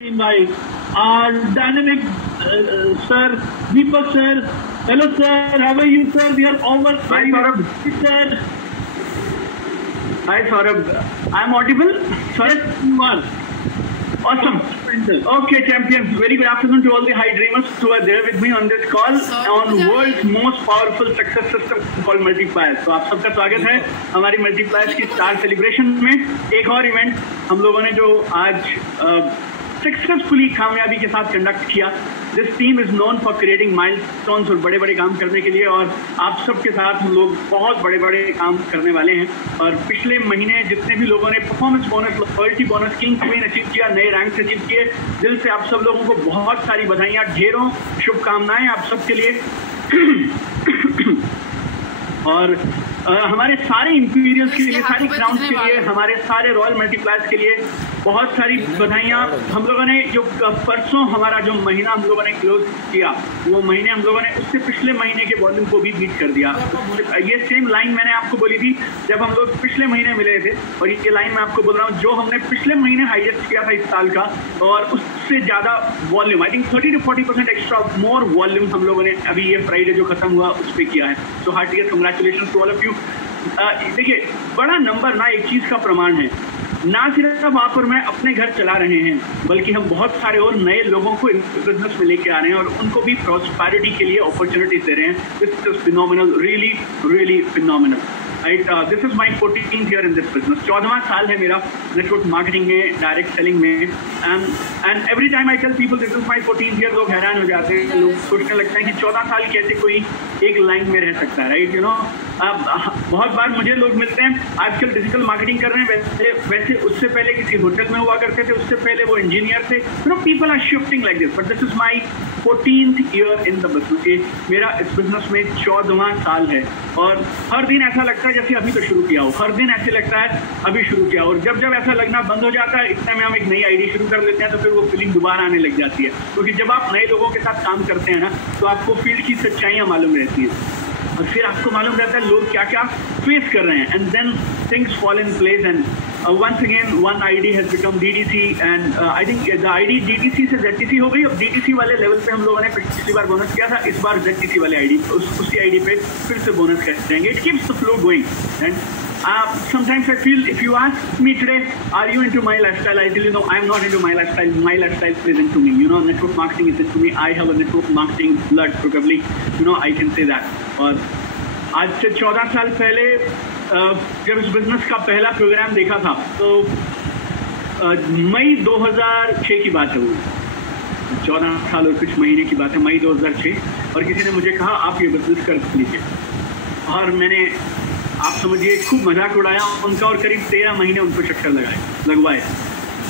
Invite our dynamic sir, Deepak sir. Hello sir, how are you sir? We are almost Hi Saurabh. sir. Hi Saurabh. I'm audible? Sorry? Yes, you are. Awesome. Okay, champions. Very good afternoon to all the high dreamers who are there with me on this call on world's most powerful success system called Multipliers. तो आप सबका स्वागत है हमारी Multipliers की star celebration में। एक और इवेंट हम लोगों ने जो आज सक्सेसफुली कामयाबी के साथ कंडक्ट किया। This team is known for creating milestones और बड़े बड़े काम करने के लिए, और आप सबके साथ हम लोग बहुत बड़े बड़े काम करने वाले हैं। और पिछले महीने जितने भी लोगों ने performance bonus, loyalty bonus, king queen achieve किया, नए रैंक अचीव किए, दिल से आप सब लोगों को बहुत सारी बधाइयाँ, ढेरों शुभकामनाएं आप सबके लिए। और हमारे सारे इंपीरियल्स के लिए, सारी क्राउन्स के लिए, हमारे सारे रॉयल मल्टीप्लायर्स के लिए बहुत सारी बधाइयाँ। हम लोगों ने जो परसों हमारा जो महीना हम लोगों ने क्लोज किया, वो महीने हम लोगों ने उससे पिछले महीने के वॉल्यूम को भी बीट कर दिया। ये सेम लाइन मैंने आपको बोली थी जब हम लोग पिछले महीने मिले थे, और ये लाइन मैं आपको बोल रहा हूँ जो हमने पिछले महीने हाईएस्ट किया था इस साल का, और उससे ज़्यादा volume, I think 30 to 40% extra more volume हम लोगों ने अभी ये फ्राइडे जो खत्म हुआ उस पर किया है। So heartiest congratulation to all of you. देखिए, बड़ा नंबर ना एक चीज़ का प्रमाण है, ना सिर्फ आप और मैं अपने घर चला रहे हैं, बल्कि हम बहुत सारे और नए लोगों को इस बिजनेस में लेके आ रहे हैं और उनको भी प्रॉस्पेरिटी के लिए अपॉर्चुनिटीज दे रहे हैं। This is phenomenal, really really phenomenal. Right, this is my 14th year in this business. 14वां साल है मेरा नेटवर्क मार्केटिंग में, डायरेक्ट सेलिंग में। And every time I tell people this is my 14th year, लोग हैरान हो जाते हैं, लोग सोचने लगते हैं कि 14 साल कैसे कोई एक लाइन में रह सकता है। राइट, यू नो, बहुत बार मुझे लोग मिलते हैं आजकल डिजिटल मार्केटिंग कर रहे हैं, वैसे उससे पहले किसी होटल में हुआ करते थे, उससे पहले वो इंजीनियर थे। You know, people are shifting like this, but this is my 14th year in the business. मेरा इस बिजनेस में 14वां साल है, और हर दिन ऐसा लगता है जैसे अभी तो शुरू किया हो, हर दिन ऐसे लगता है अभी शुरू किया। और जब जब ऐसा लगना बंद हो जाता है, इतने में हम एक नई आईडी शुरू कर लेते हैं, तो फिर वो फीलिंग दोबारा आने लग जाती है। क्योंकि जब आप नए लोगों के साथ काम करते हैं ना, तो आपको फील्ड की सच्चाइयाँ मालूम रहती है, और फिर आपको मालूम रहता है लोग क्या क्या फेस कर रहे हैं, and then things fall in place. And once again one ID has become DTC, and I think the ID DTC से ZTC हो गई। अब DTC वाले लेवल पे हम लोगों ने पिछली बार बोनस किया था, इस बार ZTC वाले ID उसी ID पे फिर से बोनस करेंगे। It keeps the flow going. And sometimes I feel, if you ask me today, are you into my lifestyle, I tell you no, I am not into my lifestyle. My lifestyle is into me. You know, network marketing is into me. I have a network marketing blood, probably. You know, I can say that. और आज से 14 साल पहले जब इस business का पहला programme देखा था, तो मई 2006 की बात है, वो 14 साल और कुछ महीने की बात है, मई 2006। और किसी ने मुझे कहा आप ये बिजनेस कर लीजिए, और मैंने, आप समझिए, खूब मजाक उड़ाया उनका, और करीब 13 महीने उनको चक्कर लगवाए,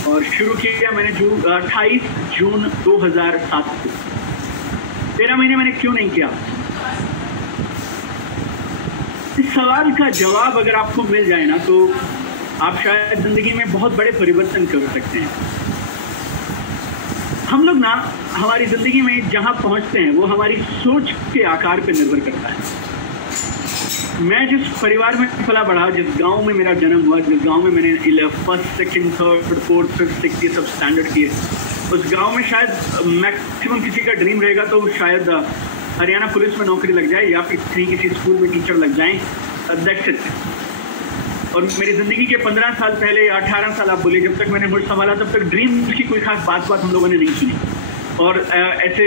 और शुरू किया मैंने 28 जून 2007 को। 13 महीने मैंने क्यों नहीं किया? इस सवाल का जवाब अगर आपको मिल जाए ना, तो आप शायद जिंदगी में बहुत बड़े परिवर्तन कर सकते हैं। हम लोग ना हमारी जिंदगी में जहां पहुंचते हैं वो हमारी सोच के आकार पर निर्भर करता है। मैं जिस परिवार में पला बढ़ा, जिस गांव में मेरा जन्म हुआ, जिस गांव में मैंने 1st, 2nd, 3rd, 4th, 5th, 6th ये सब स्टैंडर्ड किए, उस गांव में शायद मैक्सिमम किसी का ड्रीम रहेगा तो शायद हरियाणा पुलिस में नौकरी लग जाए, या फिर किसी स्कूल में टीचर लग जाएं। That's it. और मेरी ज़िंदगी के 15 साल पहले या 18 साल आप बोले, जब तक मैंने मुझे संभाला, तब तक ड्रीम की कोई खास बात हम लोगों ने नहीं सुनी। और ऐसे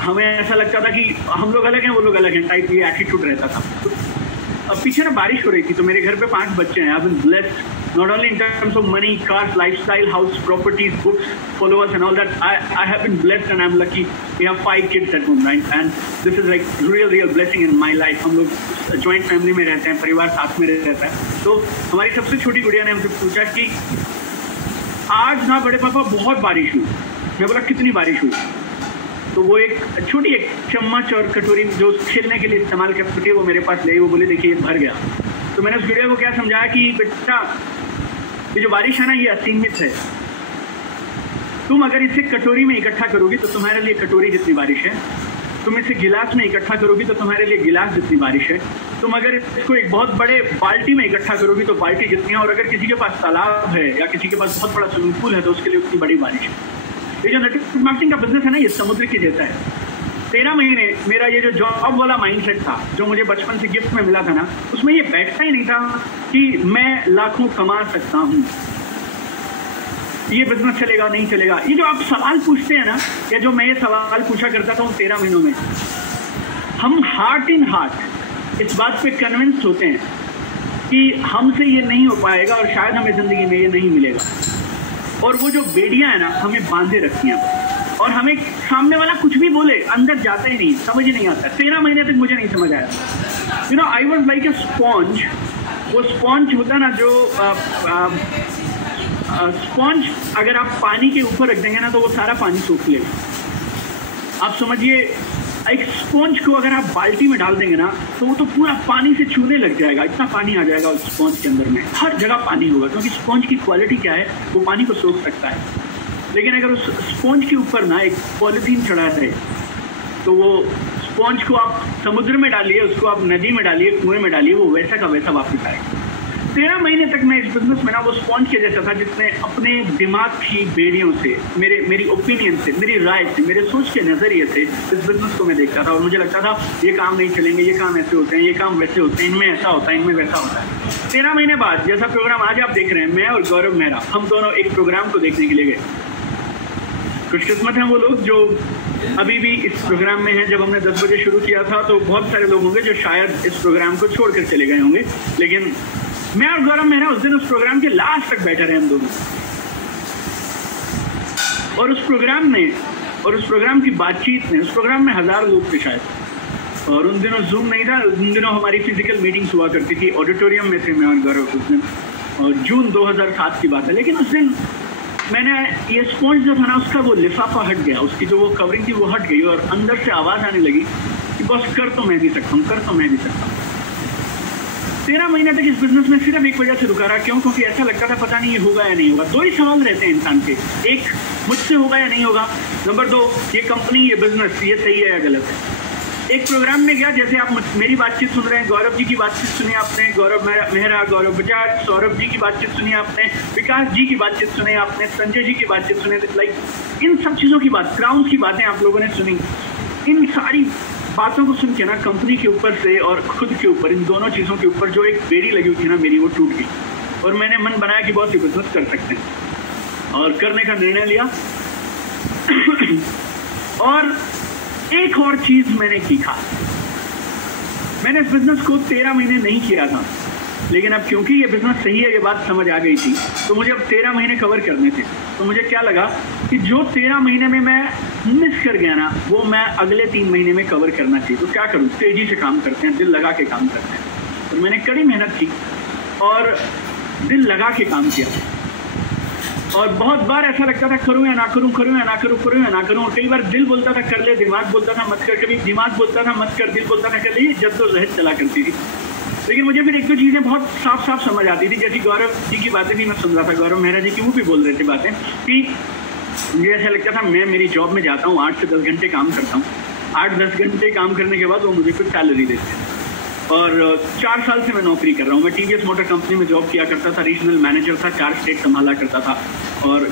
हमें ऐसा लगता था कि हम लोग अलग हैं, वो लोग अलग हैं, टाइप ये एटीट्यूड रहता था। अब पीछे ना बारिश हो रही थी, तो मेरे घर पे 5 बच्चे हैं। I have been blessed not only in terms of money, cars, lifestyle, house, properties, books, followers and all that. I have been blessed and I'm lucky. We have 5 kids at home, right? And this is like real blessing in my life. हम लोग joint family में रहते हैं, परिवार साथ में रहता है। तो हमारी सबसे छोटी गुड़िया ने हमसे पूछा कि आज ना बड़े पापा बहुत बारिश हुई। मैं बोला कितनी बारिश हुई? तो वो एक छोटी एक चम्मच और कटोरी जो खेलने के लिए इस्तेमाल करती है, वो मेरे पास ले, वो बोले देखिए भर गया। तो मैंने उस गुड़िया को क्या समझाया कि बेटा, ये जो बारिश है ना, ये असीमित है। तुम अगर इसे कटोरी में इकट्ठा करोगी तो तुम्हारे लिए कटोरी जितनी बारिश है, तुम इसे गिलास में इकट्ठा करोगी तो तुम्हारे लिए गिलास जितनी बारिश है, तुम अगर इसको एक बहुत बड़े बाल्टी में इकट्ठा करोगी तो बाल्टी जितनी है, और अगर किसी के पास तालाब है या किसी के पास बहुत बड़ा स्विमिंग पूल है तो उसके लिए उतनी बड़ी बारिश है। ये जो नेटवर्क मार्केटिंग का बिजनेस है ना, ये समुद्र के जैसा है। 13 महीने मेरा ये जो जॉब वाला माइंडसेट था जो मुझे बचपन से गिफ्ट में मिला था ना, उसमें ये बैठता ही नहीं था कि मैं लाखों कमा सकता हूँ, ये बिजनेस चलेगा नहीं चलेगा। ये जो आप सवाल पूछते हैं ना, या जो मैं ये सवाल पूछा करता था उन 13 महीनों में, हम हार्ट इन हार्ट इस बात पे कन्विंस होते हैं कि हमसे ये नहीं हो पाएगा और शायद हमें जिंदगी में ये नहीं मिलेगा। और वो जो बेड़ियां है ना, हमें बांधे रखती हैं और हमें सामने वाला कुछ भी बोले अंदर जाता ही नहीं, समझ ही नहीं आता। 13 महीने तक मुझे नहीं समझ आया। You know, I was like a sponge. वो स्पॉन्ज होता ना जो स्पॉन्ज अगर आप पानी के ऊपर रख देंगे ना तो वो सारा पानी सोख लेगा। आप समझिए, एक स्पॉन्ज को अगर आप बाल्टी में डाल देंगे ना तो वो तो पूरा पानी से छूने लग जाएगा, इतना पानी आ जाएगा उस स्पॉन्ज के अंदर में, हर जगह पानी होगा, क्योंकि स्पॉन्ज की क्वालिटी क्या है, वो पानी को सोख सकता है। लेकिन अगर उस स्पॉन्ज के ऊपर ना एक पॉलिथीन चढ़ा है तो वो स्पॉन्ज को आप समुद्र में डालिए, उसको आप नदी में डालिए, कुएं में डालिए, वो वैसा का वैसा वापस आएगा। 13 महीने तक मैं इस बिजनेस में ना वो स्पॉन्ज के जैसा था जिसने अपने दिमाग की बेड़ियों से, मेरी ओपिनियन से, मेरी राय से, मेरे सोच के नजरिए से इस बिजनेस को मैं देखता था और मुझे लगता था ये काम नहीं चलेंगे, ये काम ऐसे होते हैं, ये काम वैसे होते हैं, इनमें ऐसा होता है, इनमें वैसा होता है। 13 महीने बाद जैसा प्रोग्राम आज आप देख रहे हैं, मैं और गौरव मेहरा हम दोनों एक प्रोग्राम को देखने के लिए गए। खुशकिस्मत हैं वो लोग जो अभी भी इस प्रोग्राम में हैं। जब हमने 10 बजे शुरू किया था तो बहुत सारे लोग होंगे जो शायद इस प्रोग्राम को छोड़कर चले गए होंगे, लेकिन मैं और गौरव मेहरा उस दिन उस प्रोग्राम के लास्ट तक बैठे रहे हम दोनों। और उस प्रोग्राम में और उस प्रोग्राम की बातचीत में, उस प्रोग्राम में 1000 लोग थे शायद, और उन दिनों जूम नहीं था, उन दिनों हमारी फिजिकल मीटिंग्स हुआ करती थी, ऑडिटोरियम में थे मैं और गौरव उस दिन, और जून 2007 की बात है। लेकिन उस दिन मैंने ये स्पॉन्ज जो था ना, उसका वो लिफाफा हट गया, उसकी जो वो कवरिंग थी वो हट गई और अंदर से आवाज़ आने लगी कि बस कर तो मैं भी सकता हूँ, कर तो मैं भी सकता हूँ। 13 महीने तक इस बिजनेस में सिर्फ एक वजह से रुका रहा, क्यों? क्योंकि ऐसा लगता था पता नहीं ये होगा या नहीं होगा। 2 ही सवाल रहते हैं इंसान के, एक मुझसे होगा या नहीं होगा, नंबर 2 ये कंपनी, ये बिजनेस, ये सही है या गलत है। एक प्रोग्राम में गया, जैसे आप मेरी बातचीत सुन रहे हैं, गौरव जी की बातचीत सुनी आपने, गौरव मेहरा, गौरव बजाज, सौरभ जी की बातचीत सुनी आपने, विकास जी की बातचीत सुनी आपने, संजय जी की बातचीत सुनी, लाइक इन सब चीज़ों की बात, क्राउन की बातें आप लोगों ने सुनी। इन सारी बातों को सुन के ना कंपनी के ऊपर से और खुद के ऊपर, इन दोनों चीज़ों के ऊपर जो एक बेड़ी लगी हुई थी ना मेरी, वो टूट गई और मैंने मन बनाया कि बहुत ही बिजनेस कर सकते हैं और करने का निर्णय लिया। और एक और चीज मैंने सीखा, मैंने इस बिजनेस को 13 महीने नहीं किया था, लेकिन अब क्योंकि ये बिजनेस सही है, ये बात समझ आ गई थी, तो मुझे अब 13 महीने कवर करने थे। तो मुझे क्या लगा कि जो 13 महीने में मैं मिस कर गया ना, वो मैं अगले 3 महीने में कवर करना चाहिए। तो क्या करूँ, तेजी से काम करते हैं, दिल लगा के काम करते हैं। और मैंने कड़ी मेहनत की और दिल लगा के काम किया, और बहुत बार ऐसा लगता था करूं या ना करूं, करूं या ना करूं, करूं या ना करूं। और कई बार दिल बोलता था कर ले, दिमाग बोलता था मत कर, कभी दिमाग बोलता था मत कर, दिल बोलता था कर ले, ये जद्दोजहद चला करती थी। लेकिन मुझे फिर एक दो चीज़ें बहुत साफ साफ समझ आती थी, जैसी गौरव जी की बातें भी मैं सुन रहा था, गौरव मेहरा जी की वो भी बोल रहे थे बातें कि मुझे ऐसा लगता था मैं मेरी जॉब में जाता हूँ, 8 से 10 घंटे काम करता हूँ, 8-10 घंटे काम करने के बाद वो मुझे कुछ सैलरी देते हैं। और 4 साल से मैं नौकरी कर रहा हूँ। मैं टीवीएस मोटर कंपनी में जॉब किया करता था, रीजनल मैनेजर था, 4 स्टेट संभाला करता था और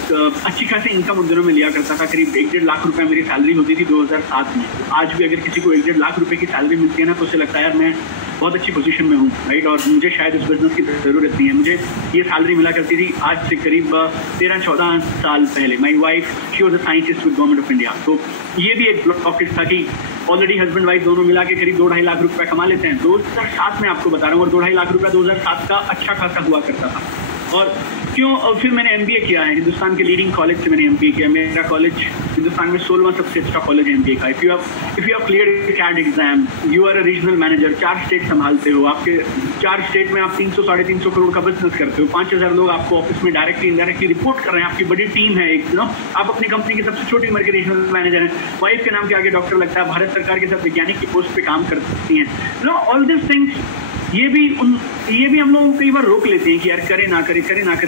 अच्छी खासी इनकम उन दिनों में लिया करता था। करीब 1-1.5 लाख रुपए मेरी सैलरी होती थी 2007 में। आज भी अगर किसी को 1-1.5 लाख रुपए की सैलरी मिलती है ना, तो उसे लगता है यार मैं बहुत अच्छी पोजीशन में हूँ, राइट, और मुझे शायद इस बिजनेस की ज़रूरत नहीं है। मुझे ये सैलरी मिला करती थी आज से करीब 13-14 साल पहले। My wife she was a scientist with government of India. तो ये भी एक ब्लॉकेज था कि ऑलरेडी हस्बैंड वाइफ दोनों मिला के करीब 2-2.5 लाख रुपए कमा लेते हैं। 2007 में आपको बता रहा हूँ, और 2-2.5 लाख रुपया 2007 का अच्छा खासा हुआ करता था। और क्यों? और फिर मैंने MBA किया है, हिंदुस्तान के लीडिंग कॉलेज से मैंने MBA किया। मेरा कॉलेज हिंदुस्तान में 16वां सबसे अच्छा कॉलेज है MBA का। If you have cleared CAT exam, you are a regional manager, 4 state संभालते हो, आपके 4 स्टेट में आप 300-350 करोड़ का बिजनेस करते हो, 5000 लोग आपको ऑफिस में डायरेक्टली इनडायरेक्टली रिपोर्ट कर रहे हैं, आपकी बड़ी टीम है एक, आप अपनी कंपनी की सबसे छोटी उम्र के रीजनल मैनेजर हैं, वाइफ के नाम के आगे डॉक्टर लगता है, भारत सरकार के साथ वैज्ञानिक की पोस्ट पे काम करती हैं। ऑल दिस थिंग्स, ये भी हम लोग कई बार रोक लेते हैं कि यार करे ना करे,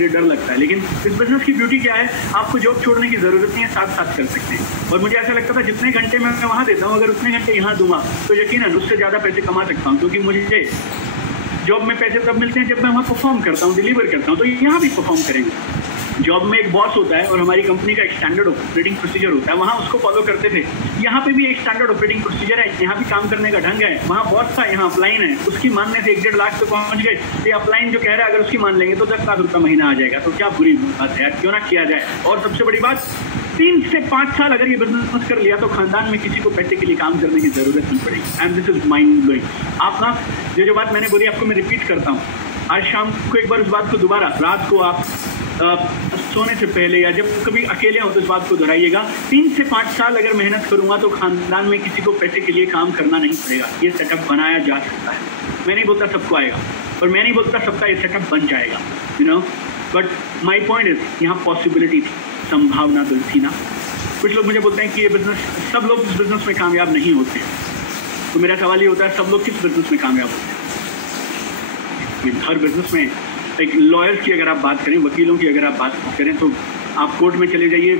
डर लगता है। लेकिन इस बिजनेस की ब्यूटी क्या है, आपको जॉब छोड़ने की जरूरत नहीं है, साथ साथ कर सकते हैं। और मुझे ऐसा लगता था जितने घंटे मैं वहाँ देता हूँ, अगर उतने घंटे यहाँ दूंगा तो यकीनन उससे ज़्यादा पैसे कमा सकता हूँ, क्योंकि मुझे जॉब में पैसे तब मिलते हैं जब मैं वहाँ परफॉर्म करता हूँ, डिलीवर करता हूँ, तो यहाँ भी परफॉर्म करेंगे। जॉब में एक बॉस होता है और हमारी कंपनी का एक स्टैंडर्ड ऑपरेटिंग प्रोसीजर होता है, वहाँ उसको फॉलो करते थे। यहाँ पे भी एक स्टैंडर्ड ऑपरेटिंग प्रोसीजर है, यहाँ भी काम करने का ढंग है। वहाँ बॉस था, यहाँ अपलाइन है, उसकी मानने से 1-1.5 लाख पे पहुंच गए। ये अपलाइन जो कह रहा है अगर उसकी मान लेंगे तो 10 लाख रुपया महीना आ जाएगा, तो क्या बुरी बात है यार, क्यों ना किया जाए। और सबसे बड़ी बात, 3 से 5 साल अगर ये बिजनेस कर लिया तो खानदान में किसी को पैसे के लिए काम करने की जरूरत नहीं पड़ेगी। And this is mind blowing. आप ना जो बात मैंने बोली आपको मैं रिपीट करता हूँ, आज शाम को एक बार उस बात को दोबारा, रात को आप सोने से पहले या जब कभी अकेले हो तो इस बात को दोहराइएगा। 3 से 5 साल अगर मेहनत करूंगा तो खानदान में किसी को पैसे के लिए काम करना नहीं पड़ेगा। ये सेटअप बनाया जा सकता है। मैं नहीं बोलता सबको आएगा और मैं नहीं बोलता सबका ये सेटअप बन जाएगा, you know, but my point is यहाँ पॉसिबिलिटी थी, संभावना तो थी ना। कुछ लोग मुझे बोलते हैं कि ये बिजनेस, सब लोग इस बिजनेस में कामयाब नहीं होते, तो मेरा सवाल ये होता है सब लोग किस बिजनेस में कामयाब होते हैं? हर बिजनेस में एक लॉयर्स की अगर आप बात करें, वकीलों की अगर आप बात करें, तो आप कोर्ट में चले जाइए,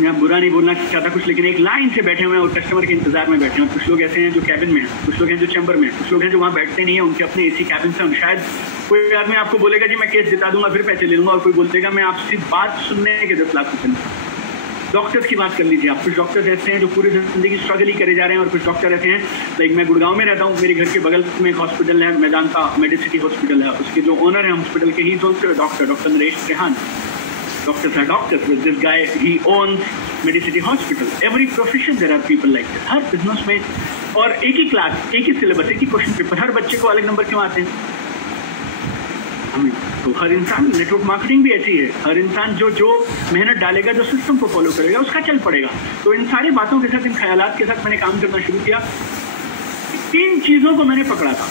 मैं बुरा नहीं बोलना चाहता कुछ, लेकिन एक लाइन से बैठे हुए हैं और कस्टमर के इंतजार में बैठे हैं। कुछ लोग ऐसे हैं जो कैबिन में हैं, कुछ लोग हैं जो चैम्बर में हैं, कुछ लोग हैं जो वहाँ बैठते नहीं है, उनके अपने एसी कैबिन से। शायद कोई आदमी आपको बोलेगा जी मैं केस जिता दूंगा फिर पैसे ले लूंगा, और कोई बोलेगा मैं आपसे बात सुनने के 10 लाख रुपये। डॉक्टर्स की बात कर लीजिए आप, कुछ डॉक्टर्स ऐसे हैं जो पूरी जिंदगी स्ट्रगल ही करे जा रहे हैं, और कुछ डॉक्टर ऐसे हैं, लाइक मैं गुड़गांव में रहता हूँ, मेरे घर के बगल में एक हॉस्पिटल है, मैं जानता मेडिसिटी हॉस्पिटल है, उसके जो ओनर है हॉस्पिटल के, he is also doctor Naresh Trehan. Doctors are doctors, but this guy, he owns Medicity Hospital. Every profession there are people like this. Her business में, और एक ही क्लास, एक ही सिलेबस, एक ही क्वेश्चन पेपर, हर बच्चे को अलग नंबर क्यों आते हैं? तो हर इंसान, नेटवर्क मार्केटिंग भी ऐसी है, हर इंसान जो मेहनत डालेगा, जो सिस्टम को फॉलो करेगा, उसका चल पड़ेगा। तो इन सारी बातों के साथ, इन ख्यालात के साथ मैंने काम करना शुरू किया। 3 चीज़ों को मैंने पकड़ा था,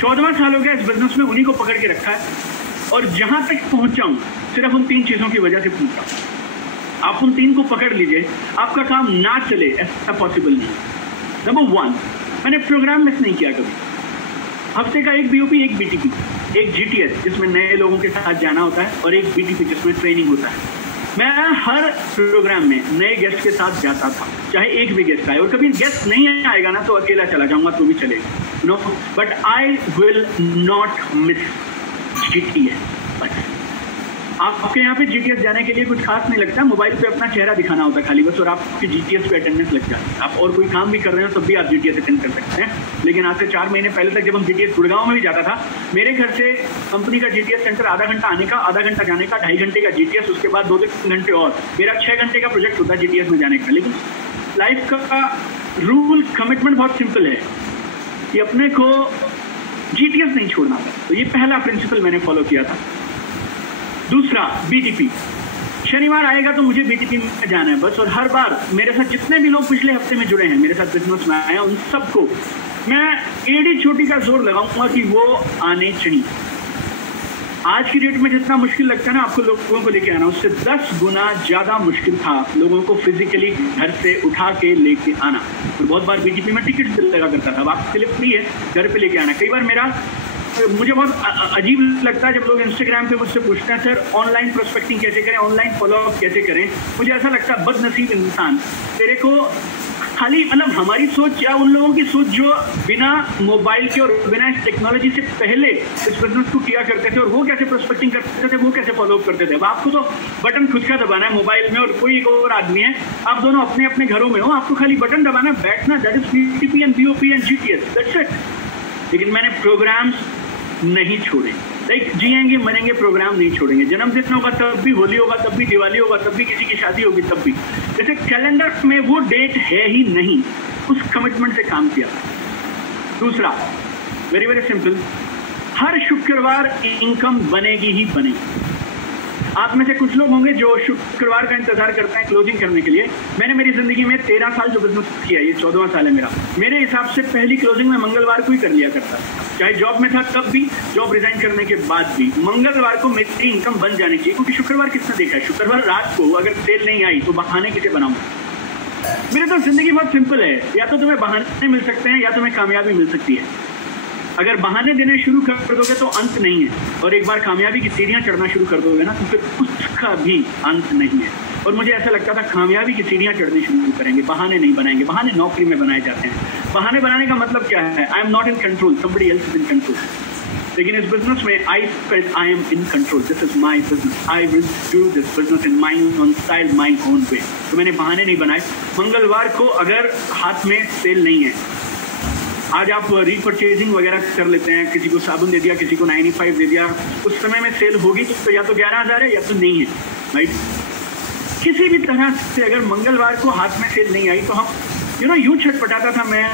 14वां साल हो गया इस बिजनेस में, उन्हीं को पकड़ के रखा है, और जहां तक पहुंचा हूं सिर्फ उन 3 चीज़ों की वजह से पहुंचा। आप उन 3 को पकड़ लीजिए, आपका काम ना चले ऐसा पॉसिबल नहीं। नंबर 1, मैंने प्रोग्राम मिस नहीं किया कभी। हफ्ते का एक बीओपी, एक बीटीपी, एक जीटीएस जिसमें नए लोगों के साथ जाना होता है, और एक बीटीपी जिसमें ट्रेनिंग होता है। मैं हर प्रोग्राम में नए गेस्ट के साथ जाता था, चाहे एक भी गेस्ट आए, और कभी गेस्ट नहीं आएगा ना तो अकेला चला जाऊंगा तो भी चलेगा, no, but I will not miss GTS. आपके यहाँ पे जीटीएस जाने के लिए कुछ खास नहीं लगता, मोबाइल पे अपना चेहरा दिखाना होता है खाली बस, और आपकी जीटीएस पे अटेंडेंस लग जाती है। आप और कोई काम भी कर रहे हो तब भी आप जीटीएस अटेंड कर सकते हैं। लेकिन आज से 4 महीने पहले तक जब हम जीटीएस गुड़गांव में भी जाता था, मेरे घर से कंपनी का जीटीएस सेंटर आधा घंटा आने का, आधा घंटा जाने का, 2.5 घंटे का जीटीएस, उसके बाद 2-3 घंटे और, मेरा 6 घंटे का प्रोजेक्ट होता है जीटीएस में जाने का। लेकिन लाइफ का रूल, कमिटमेंट बहुत सिंपल है कि अपने को जीटीएस नहीं छोड़ना था। तो ये पहला प्रिंसिपल मैंने फॉलो किया था। दूसरा, बीटीपी, शनिवार आएगा तो मुझे बीटीपी में जाना है बस, और हर बार मेरे साथ जितने भी लोग पिछले हफ्ते में जुड़े हैं, मेरे साथ बिजनेस में आए हैं, उन सबको मैं एड़ी छोटी का जोर लगाऊंगा कि वो आने चाहिए। आज की डेट में जितना मुश्किल लगता है ना आपको लोगों को लेके आना, उससे 10 गुना ज्यादा मुश्किल था लोगों को फिजिकली घर से उठा के लेके आना। और बहुत बार बीटीपी में टिकट लगा करता था, अब आपके लिए फ्री है, घर पे लेके आना। कई बार मुझे बहुत अजीब लगता है जब लोग इंस्टाग्राम पे मुझसे पूछते हैं सर ऑनलाइन प्रोस्पेक्टिंग कैसे करें, ऑनलाइन फॉलोअप कैसे करें। मुझे ऐसा लगता है बदनसीब इंसान, तेरे को खाली, मतलब हमारी सोच या उन लोगों की सोच जो बिना मोबाइल के और बिना इस टेक्नोलॉजी से पहले इस बिजनेस को किया करते थे, और वो कैसे प्रोस्पेक्टिंग करते थे, वो कैसे फॉलोअप करते थे। अब आपको तो बटन खुद का दबाना है मोबाइल में, और कोई एक और आदमी है, आप दोनों अपने अपने घरों में हो, आपको खाली बटन दबाना, बैठना, that is BTP and BOP and GTS, that's it. लेकिन मैंने प्रोग्राम्स नहीं छोड़े, लाइक जिएंगे मरेंगे प्रोग्राम नहीं छोड़ेंगे। जन्मदिन होगा तब भी, होली होगा तब भी, दिवाली होगा तब भी, किसी की शादी होगी तब भी। जैसे कैलेंडर में वो डेट है ही नहीं, उस कमिटमेंट से काम किया। दूसरा, वेरी वेरी सिंपल, हर शुक्रवार इनकम बनेगी ही बनेगी। आप में से कुछ लोग होंगे जो शुक्रवार का इंतजार करते हैं क्लोजिंग करने के लिए। मैंने मेरी जिंदगी में 13 साल जो बिजनेस किया, ये 14वां साल है मेरा। मेरे हिसाब से पहली क्लोजिंग में मंगलवार को ही कर लिया करता, चाहे जॉब में था तब भी, जॉब रिजाइन करने के बाद भी। मंगलवार को मेरी इनकम बन जानी चाहिए, क्योंकि शुक्रवार किसने देखा है, शुक्रवार रात को अगर सेल नहीं आई तो बहाने किसे बनाऊंगा। मेरे तो जिंदगी बहुत सिंपल है, या तो तुम्हें बहाने मिल सकते हैं या तुम्हें कामयाबी मिल सकती है। अगर बहाने देने शुरू कर दोगे तो अंत नहीं है, और एक बार कामयाबी की सीढ़ियां चढ़ना शुरू कर दोगे ना तो फिर उसका भी अंत नहीं है। और मुझे ऐसा लगता था कामयाबी की सीढ़ियां चढ़नी शुरू करेंगे, बहाने नहीं बनाएंगे। बहाने नौकरी में बनाए जाते हैं। बहाने बनाने का मतलब क्या है, I am not in control, somebody else is in control. लेकिन इस बिजनेस में I felt I am in control, this is my business, I will do this business in my own style, my own way. तो मैंने बहाने नहीं बनाए। मंगलवार को अगर हाथ में सेल नहीं है, आज आप रीपरचेजिंग वगैरह कर लेते हैं, किसी को साबुन दे दिया, किसी को 95 दे दिया, उस समय में सेल होगी तो या तो 11,000 है या तो नहीं है, राइट। किसी भी तरह से अगर मंगलवार को हाथ में सेल नहीं आई तो हम यूं छटपटाता था मैं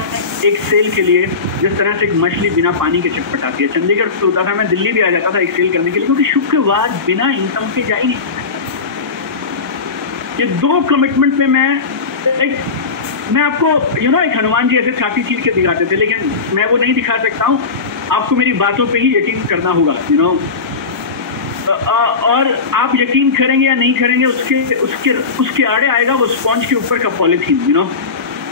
एक सेल के लिए, जिस तरह से एक मछली बिना पानी के छटपटाती है। चंडीगढ़ से होता था, मैं दिल्ली भी आ जाता था एक सेल करने के लिए, क्योंकि शुक्रवार बिना इनकम के जा ही नहीं। ये 2 कमिटमेंट में मैं आपको एक हनुमान जी ऐसे छाती चीर के दिखाते थे, लेकिन मैं वो नहीं दिखा सकता हूँ। आपको मेरी बातों पे ही यकीन करना होगा, और आप यकीन करेंगे या नहीं करेंगे उसके आड़े आएगा वो स्पॉन्ज के ऊपर का पॉलिथीन,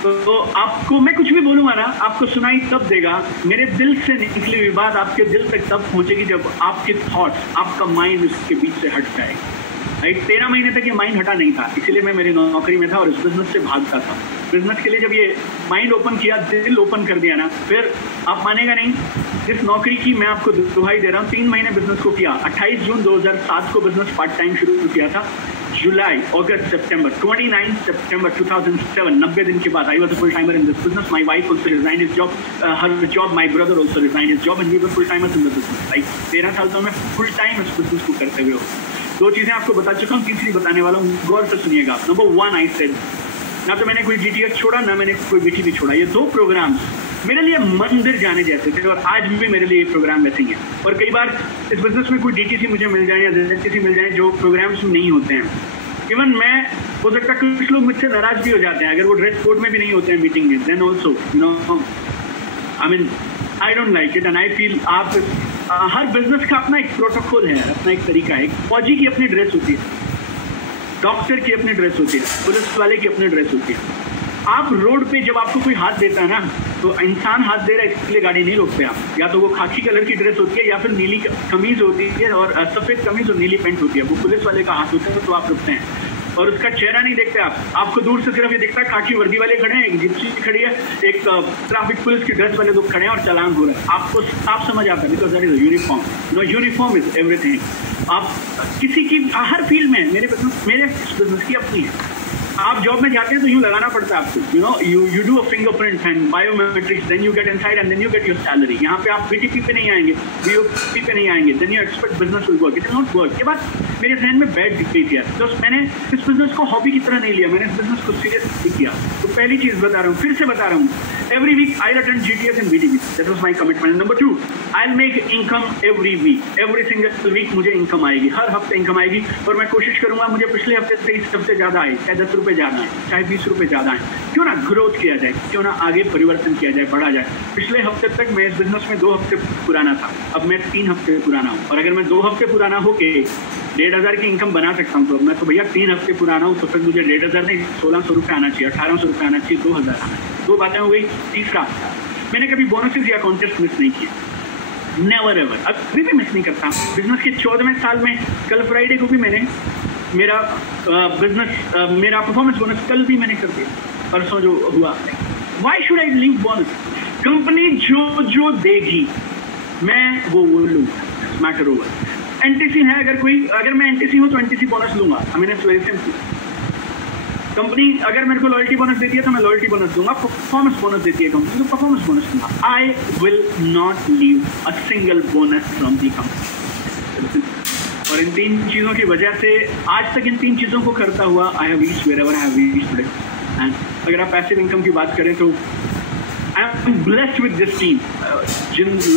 तो आपको मैं कुछ भी बोलूंगा ना, आपको सुनाई तब देगा, मेरे दिल से निकली हुई बात आपके दिल तक तब पहुंचेगी जब आपके थॉट्स, आपका माइंड उसके बीच से हट जाएगा, राइट। 13 महीने तक ये माइंड हटा नहीं था, इसीलिए मैं मेरी नौकरी में था और इस बिजनेस से भागता था। बिजनेस के लिए जब ये माइंड ओपन किया, दिल ओपन कर दिया ना, फिर आप मानेगा नहीं, इस नौकरी की मैं आपको दुहाई दे रहा हूँ, 3 महीने बिजनेस को किया। 28 जून 2007 को बिजनेस पार्ट टाइम शुरू किया था। जुलाई, अगस्त, सितंबर, 29 सितंबर 2007, 90 दिन के बाद, I was a full timer in this business. My wife also resigned his job, her job, my brother also resigned his job, and we were full timers in the business. Like 13 साल तो मैं full time इस business को करते हुए हो। 2 चीजें आपको बता चुका हूँ, तीसरी बताने वाला हूँ, गौर से सुनिएगा। नंबर 1, आई सेड, ना तो मैंने कोई GTS छोड़ा, ना मैंने कोई BTP छोड़ा। ये 2 प्रोग्राम मेरे लिए मंदिर जाने जैसे थे, और आज भी मेरे लिए ये प्रोग्राम वैसे ही है। और कई बार इस बिजनेस में कोई DTC मुझे मिल जाए या ZTC मिल जाए जो प्रोग्राम्स नहीं होते हैं। इवन मैं हो सकता है कुछ लोग मुझसे नाराज भी हो जाते हैं अगर वो ड्रेस कोड में भी नहीं होते हैं मीटिंग में, then also I mean I don't like it, and I feel आप हर बिजनेस का अपना एक प्रोटोकॉल है, अपना एक तरीका है। फौजी की अपनी ड्रेस होती है, डॉक्टर की अपनी ड्रेस होती है, पुलिस वाले की अपनी ड्रेस होती है। आप रोड पे जब आपको कोई हाथ देता है ना, तो इंसान हाथ दे रहा है इसलिए गाड़ी नहीं रोकते आप, या तो वो खाकी कलर की ड्रेस होती है या फिर नीली कमीज होती है और सफेद कमीज और नीली पैंट होती है, वो पुलिस वाले का हाथ होता है, तो आप रुकते हैं और उसका चेहरा नहीं देखते आप, आपको दूर से सिर्फ ये दिखता है खाकी वर्दी वाले खड़े हैं, एक जिप्सी खड़ी है, एक ट्रैफिक पुलिस की ड्रेस वाले लोग खड़े हैं और चालान हो रहा है। आपको आप समझ आता है, because that is uniform. Uniform is everything. आप किसी की हर फील्ड में, मेरे बिजनेस की अपनी है। आप जॉब में जाते हैं तो यूं लगाना पड़ता है आपको, you do a fingerprint and biometrics, then you get inside and then you get your salary. यहाँ पे आप BTP पे नहीं आएंगे, BOP पे नहीं आएंगे, then you expect business will work, it is not work. ये बात मेरे जहन में बैठ दिख गई थी यार, तो मैंने इस बिजनेस को हॉबी की तरह नहीं लिया, मैंने इस बिजनेस को सीरियस किया। तो पहली चीज बता रहा हूँ, फिर से बता रहा हूँ, every week I attend GTS and BTP, that was my commitment. Number 2, I will make income every week, every single week मुझे इनकम आएगी, हर हफ्ते इनकम आएगी, और मैं कोशिश करूंगा मुझे पिछले हफ्ते से इस हफ्ते ज्यादा आए, चाहे 10 रुपये ज्यादा आए, चाहे 20 रुपये ज्यादा आए, क्यों ना ग्रोथ किया जाए, क्यों ना आगे परिवर्तन किया जाए, बढ़ा जाए। पिछले हफ्ते तक मैं इस बिजनेस में 2 हफ्ते पुराना था, अब मैं 3 हफ्ते पुराना हूँ, और अगर मैं 2 हफ्ते पुराना होके 1,500 की इनकम बना सकता हूँ, तो मैं तो भैया 3 हफ्ते पुराना हूँ, तो फिर मुझे 1,500 नहीं 1,600 रुपये आना चाहिए, 1,800 रुपये आना चाहिए, 2,000 आना चाहिए। 2 बातें हो गई। तीसरा, मैंने कभी बोनसेस या कॉन्टेस्ट मिस नहीं किए, नेवर एवर, अभी भी मिस नहीं करता। बिजनेस के 14वें साल में कल फ्राइडे को भी मैंने मेरा मेरा परफॉर्मेंस बोनस कल भी मैंने कर दिया, परसों जो हुआ। Why should I leave bonus? Company जो देगी मैं वो लूंगा, मैटर ओवर। NTC है, अगर मैं NTC हूँ तो NTC बोनस लूंगा। I mean it's very simple. Company अगर मेरे को लॉयल्टी बोनस देती है तो मैं लॉयल्टी बोनस दूंगा, परफॉर्मेंस बोनस देती है कंपनी तो परफॉर्मेंस बोनस दूंगा। आई will not leave a single bonus from the company. और इन 3 चीज़ों की वजह से आज तक इन 3 चीज़ों को करता हुआ I have reached wherever I have reached today. And अगर आप पैसिव इनकम की बात करें तो I am blessed with this team.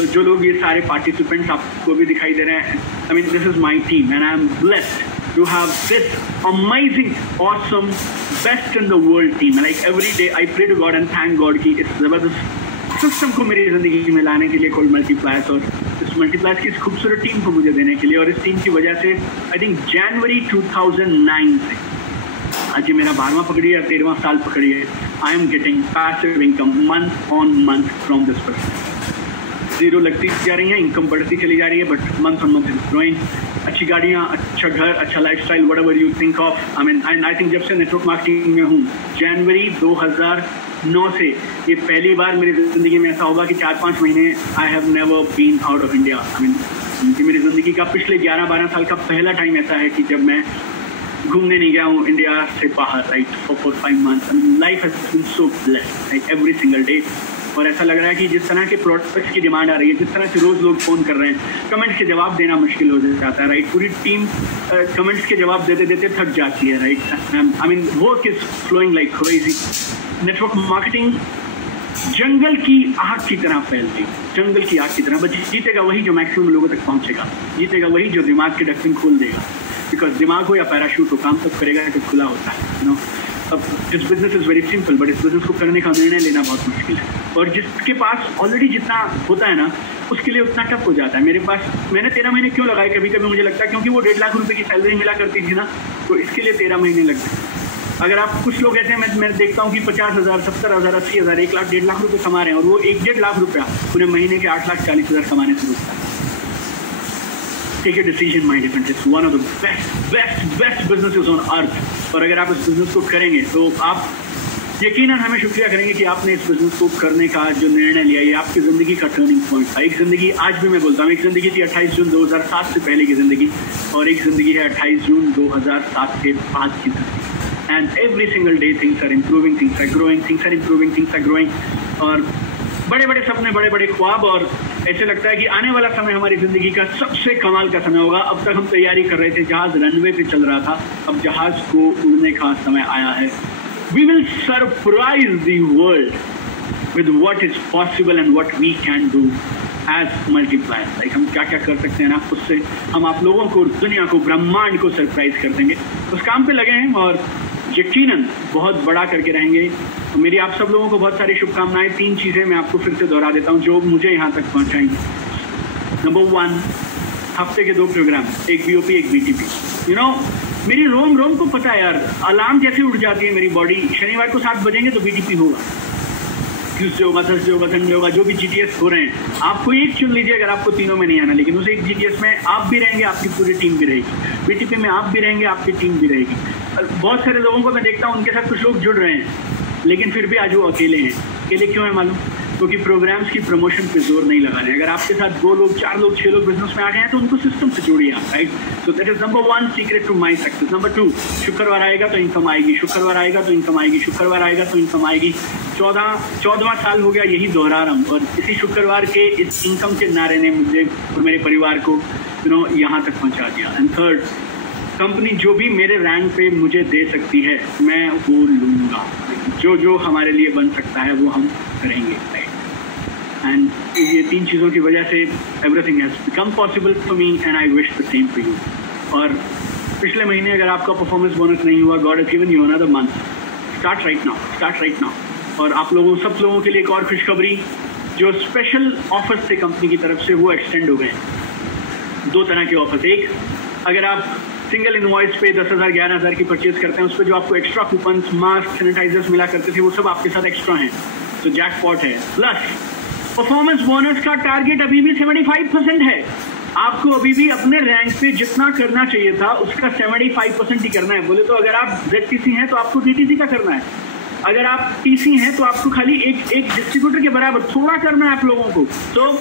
जो लोग ये सारे पार्टिसिपेंट्स आपको भी दिखाई दे रहे हैं, I mean this is my team and I am blessed to have this amazing, awesome, best in the world team. Like every day I pray to God and thank God कि इस ज़बरदस्त system को मेरी ज़िंदगी में लाने के लिए कॉल्ड मल्टीप्लायर्स, और इस मल्टीप्लायर्स की इस खूबसूरत टीम को मुझे देने के लिए, और इस टीम की वजह से आई थिंक जनवरी 2009 से आज ये मेरा 12वां पकड़ी है, 13वां साल पकड़ी है, I am getting passive income month on month from this person. Zero लगती जा रही है, इनकम बढ़ती चली जा रही है, but month on month is growing. अच्छी गाड़ियाँ, अच्छा घर, अच्छा lifestyle, whatever you think of. I think जब से नेटवर्क मार्केटिंग में हूँ, जनवरी 2009 से ये पहली बार मेरी ज़िंदगी में ऐसा होगा कि 4-5 महीने I have never been out of India. मेरी ज़िंदगी का पिछले 11-12 साल का पहला टाइम ऐसा है कि जब मैं घूमने नहीं गया हूँ इंडिया से बाहर, right, for 4-5 months. Life has been so blessed, right, every single day. और ऐसा लग रहा है कि जिस तरह के प्रोडक्ट्स की डिमांड आ रही है, जिस तरह से रोज़ लोग फ़ोन कर रहे हैं, कमेंट्स के जवाब देना मुश्किल हो जाता है, राइट। पूरी टीम कमेंट्स के जवाब देते देते थक जाती है, right. I mean work is flowing like crazy. Network marketing जंगल की आग की तरह फैलती, जंगल की आग की तरह। बस जीतेगा वही जो मैक्सिमम लोगों तक पहुंचेगा, जीतेगा वही जो दिमाग के ढक्कन खोल देगा। बिकॉज दिमाग हो या पैराशूट हो, काम तब करेगा जब खुला होता है, यू नो। अब this business is very simple, but इस बिजनेस को करने का निर्णय लेना बहुत मुश्किल है। और जिसके पास ऑलरेडी जितना होता है ना, उसके लिए उतना टफ हो जाता है। मेरे पास, मैंने 13 महीने क्यों लगाए, कभी कभी मुझे लगता है क्योंकि वो 1.5 लाख रुपए की सैलरी मिला करती थी ना, तो इसके लिए 13 महीने लग गए। अगर आप कुछ लोग ऐसे, मैं देखता हूँ कि 50,000, 70,000, 80,000, 1 लाख, 1.5 लाख रुपए कमा रहे हैं, और वो 1-1.5 लाख रुपया उन्हें महीने के 8,40,000 कमाने से रोकता है। Take a decision, my friends. It's one of the best businesses on earth. और अगर आप इस बिजनेस को करेंगे तो आप यकीनन हमें शुक्रिया करेंगे कि आपने इस बिजनेस को करने का जो निर्णय लिया, ये आपकी ज़िंदगी का टर्निंग पॉइंट था। एक ज़िंदगी, आज भी मैं बोलता हूँ, एक ज़िंदगी थी 28 जून 2007 से पहले की ज़िंदगी, और एक ज़िंदगी है 28 जून 2007 के बाद की ज़िंदगी। And every single day things are improving, things are growing, things are improving, things are growing. और बड़े बड़े सपने, बड़े बड़े ख्वाब, और ऐसे लगता है कि आने वाला समय हमारी ज़िंदगी का सबसे कमाल का समय होगा। अब तक हम तैयारी कर रहे थे, जहाज़ रनवे पे चल रहा था, अब जहाज़ को उड़ने का समय आया है। We will surprise the world with what is possible and what we can do as multipliers. Like हम क्या क्या कर सकते हैं ना, उससे हम आप लोगों को, दुनिया को, ब्रह्मांड को सरप्राइज कर देंगे। उस काम पे लगे हैं और यकीनन बहुत बड़ा करके रहेंगे। मेरी आप सब लोगों को बहुत सारी शुभकामनाएं। 3 चीज़ें मैं आपको फिर से दोहरा देता हूँ जो मुझे यहाँ तक पहुँचाएंगी। नंबर 1, हफ्ते के 2 प्रोग्राम, एक BOP, एक BTP। यू नो, मेरी रोम को पता है यार, अलार्म जैसे उठ जाती है मेरी बॉडी। शनिवार को 7 बजेंगे तो BTP होगा, ट्यूसडे होगा, थर्सडे होगा, संडे होगा, जो भी GTS हो रहे हैं। आपको एक चुन लीजिए अगर आपको तीनों में नहीं आना, लेकिन उस एक GTS में आप भी रहेंगे, आपकी पूरी टीम भी रहेगी। BTP में आप भी रहेंगे, आपकी टीम भी रहेगी। बहुत सारे लोगों को मैं देखता हूँ, उनके साथ कुछ लोग जुड़ रहे हैं, लेकिन फिर भी आज वो अकेले हैं। अकेले क्यों है मालूम? क्योंकि प्रोग्राम्स की प्रमोशन पे जोर नहीं लगा रहे हैं। अगर आपके साथ 2 लोग, 4 लोग, 6 लोग बिजनेस में आ गए हैं तो उनको सिस्टम से जोड़िए आप, right. So that is number 1 secret to my success. Number 2, शुक्रवार आएगा तो इनकम आएगी, शुक्रवार आएगा तो इनकम आएगी, शुक्रवार आएगा तो इनकम आएगी। 14वां साल हो गया यही दोहरा रहा हूँ, और इसी शुक्रवार के इस इनकम के नारे ने मुझे और मेरे परिवार को यहाँ तक पहुँचा दिया। एंड 3rd, कंपनी जो भी मेरे रैंक पे मुझे दे सकती है मैं वो लूँगा। जो हमारे लिए बन सकता है वो हम करेंगे, राइट। एंड ये 3 चीज़ों की वजह से everything has become possible for me and I wish the same for you. और पिछले महीने अगर आपका परफॉर्मेंस बोनस नहीं हुआ, God has given you another month. Start right now. और आप लोगों, सब लोगों के लिए एक और खुशखबरी, जो स्पेशल ऑफर्स थे कंपनी की तरफ से वो एक्सटेंड हो गए। 2 तरह के ऑफर्स। एक, अगर आप सिंगल इनवॉइस पे 10,000, 11,000 की परचेज करते हैं, उस पर जो आपको एक्स्ट्रा कूपन्स, मास्क, सैनिटाइजर्स मिला करते थे, वो सब आपके साथ एक्स्ट्रा हैं, तो जैकपॉट है। प्लस परफॉर्मेंस बोनस का टारगेट अभी भी 75% है। आपको अभी भी अपने रैंक पे जितना करना चाहिए था उसका 75% ही करना है। बोले तो अगर आप ZTC हैं तो आपको DTC का करना है, अगर आप TC हैं तो आपको खाली एक डिस्ट्रीब्यूटर के बराबर थोड़ा करना है आप लोगों को। तो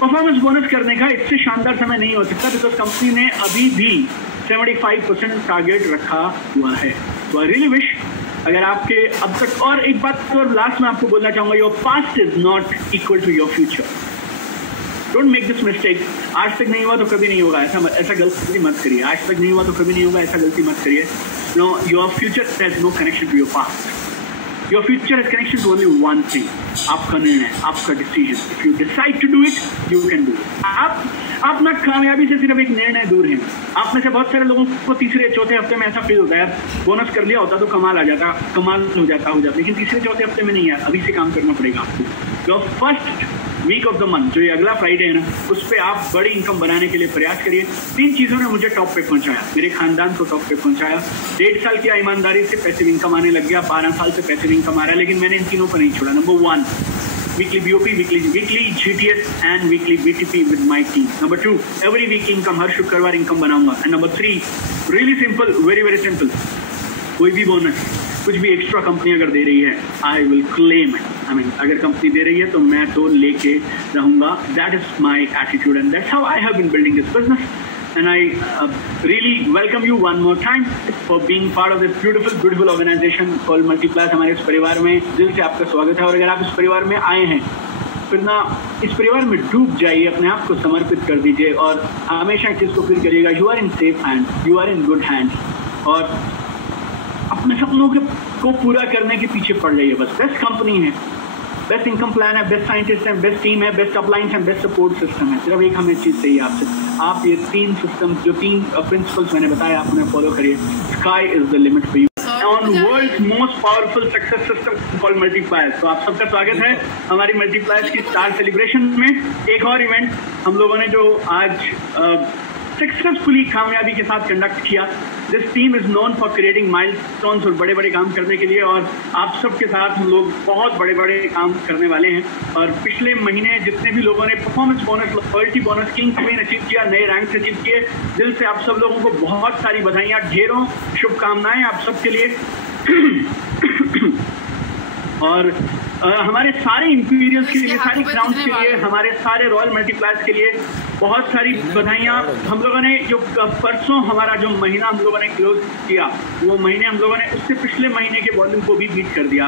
परफॉर्मेंस बोनस करने का इससे शानदार समय नहीं हो सकता, बिकॉज कंपनी ने अभी भी 75% टारगेट रखा हुआ है। तो आई रियली विश, अगर आपके अब तक, और एक बात तो लास्ट में आपको बोलना चाहूँगा, your past is not equal to your future. Don't make this mistake. आज तक नहीं हुआ तो कभी नहीं होगा, ऐसा गलती मत करिए। आज तक नहीं हुआ तो कभी नहीं होगा, ऐसा गलती मत करिए। No, your future has no connection to your past. Your future has connection to only one thing, आपका निर्णय, आपका decision. If you decide to do it, you can do it. आप ना कामयाबी से सिर्फ एक निर्णय दूर हैं। आप में से बहुत सारे लोगों को 3-4 हफ्ते में ऐसा फील होता है, बोनस कर लिया होता तो कमाल हो जाता, लेकिन 3-4 हफ्ते में नहीं यार, अभी से काम करना पड़ेगा आपको। Your first week of the month, जो ये अगला फ्राइडे है ना, उस पर आप बड़ी इनकम बनाने के लिए प्रयास करिए। 3 चीज़ों ने मुझे टॉप पे पहुंचाया, मेरे खानदान को टॉप पे पहुंचाया। 1.5 साल की ईमानदारी से पैसिव इनकम आने लग गया, 12 साल से पैसिव इनकम आ रहा है, लेकिन मैंने इन तीनों पर नहीं छोड़ा। Number 1, weekly BOP, weekly GTS and weekly BTP with my team. Number 2, every week income, हर शुक्रवार income बनाऊंगा. And number 3, really simple, very simple. कोई भी बोनस, कुछ भी एक्स्ट्रा कंपनी अगर दे रही है, I will claim it. I mean, अगर कंपनी दे रही है तो मैं तो लेके रहूंगा. That is my attitude and that's how I have been building this business. And I really welcome you one more time for being part of this beautiful organization called Multipliers. हमारे इस परिवार में दिल से आपका स्वागत है और अगर आप इस परिवार में आए हैं फिर ना इस परिवार में डूब जाइए, अपने आप को समर्पित कर दीजिए और हमेशा इस चीज़ को फील करिएगा, you are in safe hand, you are in good hand और अपने सपनों को पूरा करने के पीछे पड़ जाइए. बस बेस्ट कंपनी है, बेस्ट इनकम प्लान है, बेस्ट साइंटिस्ट है, बेस्ट टीम है, बेस्ट अपलाइंस है, बेस्ट सपोर्ट सिस्टम है. सिर्फ एक हमें चीज़ चाहिए आपसे, आप ये 3 सिस्टम जो 3 प्रिंसिपल्स मैंने बताया आप उन्हें फॉलो करिए. Sky is the limit for you on world's most powerful success system called multipliers. तो आप सबका स्वागत है हमारी मल्टीप्लायर्स की स्टार सेलिब्रेशन में. एक और इवेंट हम लोगों ने जो आज सक्सेसफुली कामयाबी के साथ कंडक्ट किया. This team is known for creating milestones और बड़े काम करने के लिए और आप सबके साथ हम लोग बहुत बड़े काम करने वाले हैं. और पिछले महीने जितने भी लोगों ने performance bonus, loyalty bonus, king queen achieve किया, नए रैंक अचीव किए, दिल से आप सब लोगों को बहुत सारी बधाइयाँ, ढेरों शुभकामनाएं आप सबके लिए. और हमारे सारे इंपीरियल्स के लिए, सारी क्राउन्स के लिए, हमारे सारे रॉयल मल्टीप्लायर्स के लिए बहुत सारी बधाइयाँ. हम लोगों ने जो परसों हमारा जो महीना हम लोगों ने क्लोज किया, वो महीने हम लोगों ने उससे पिछले महीने के वॉल्यूम को भी बीट कर दिया.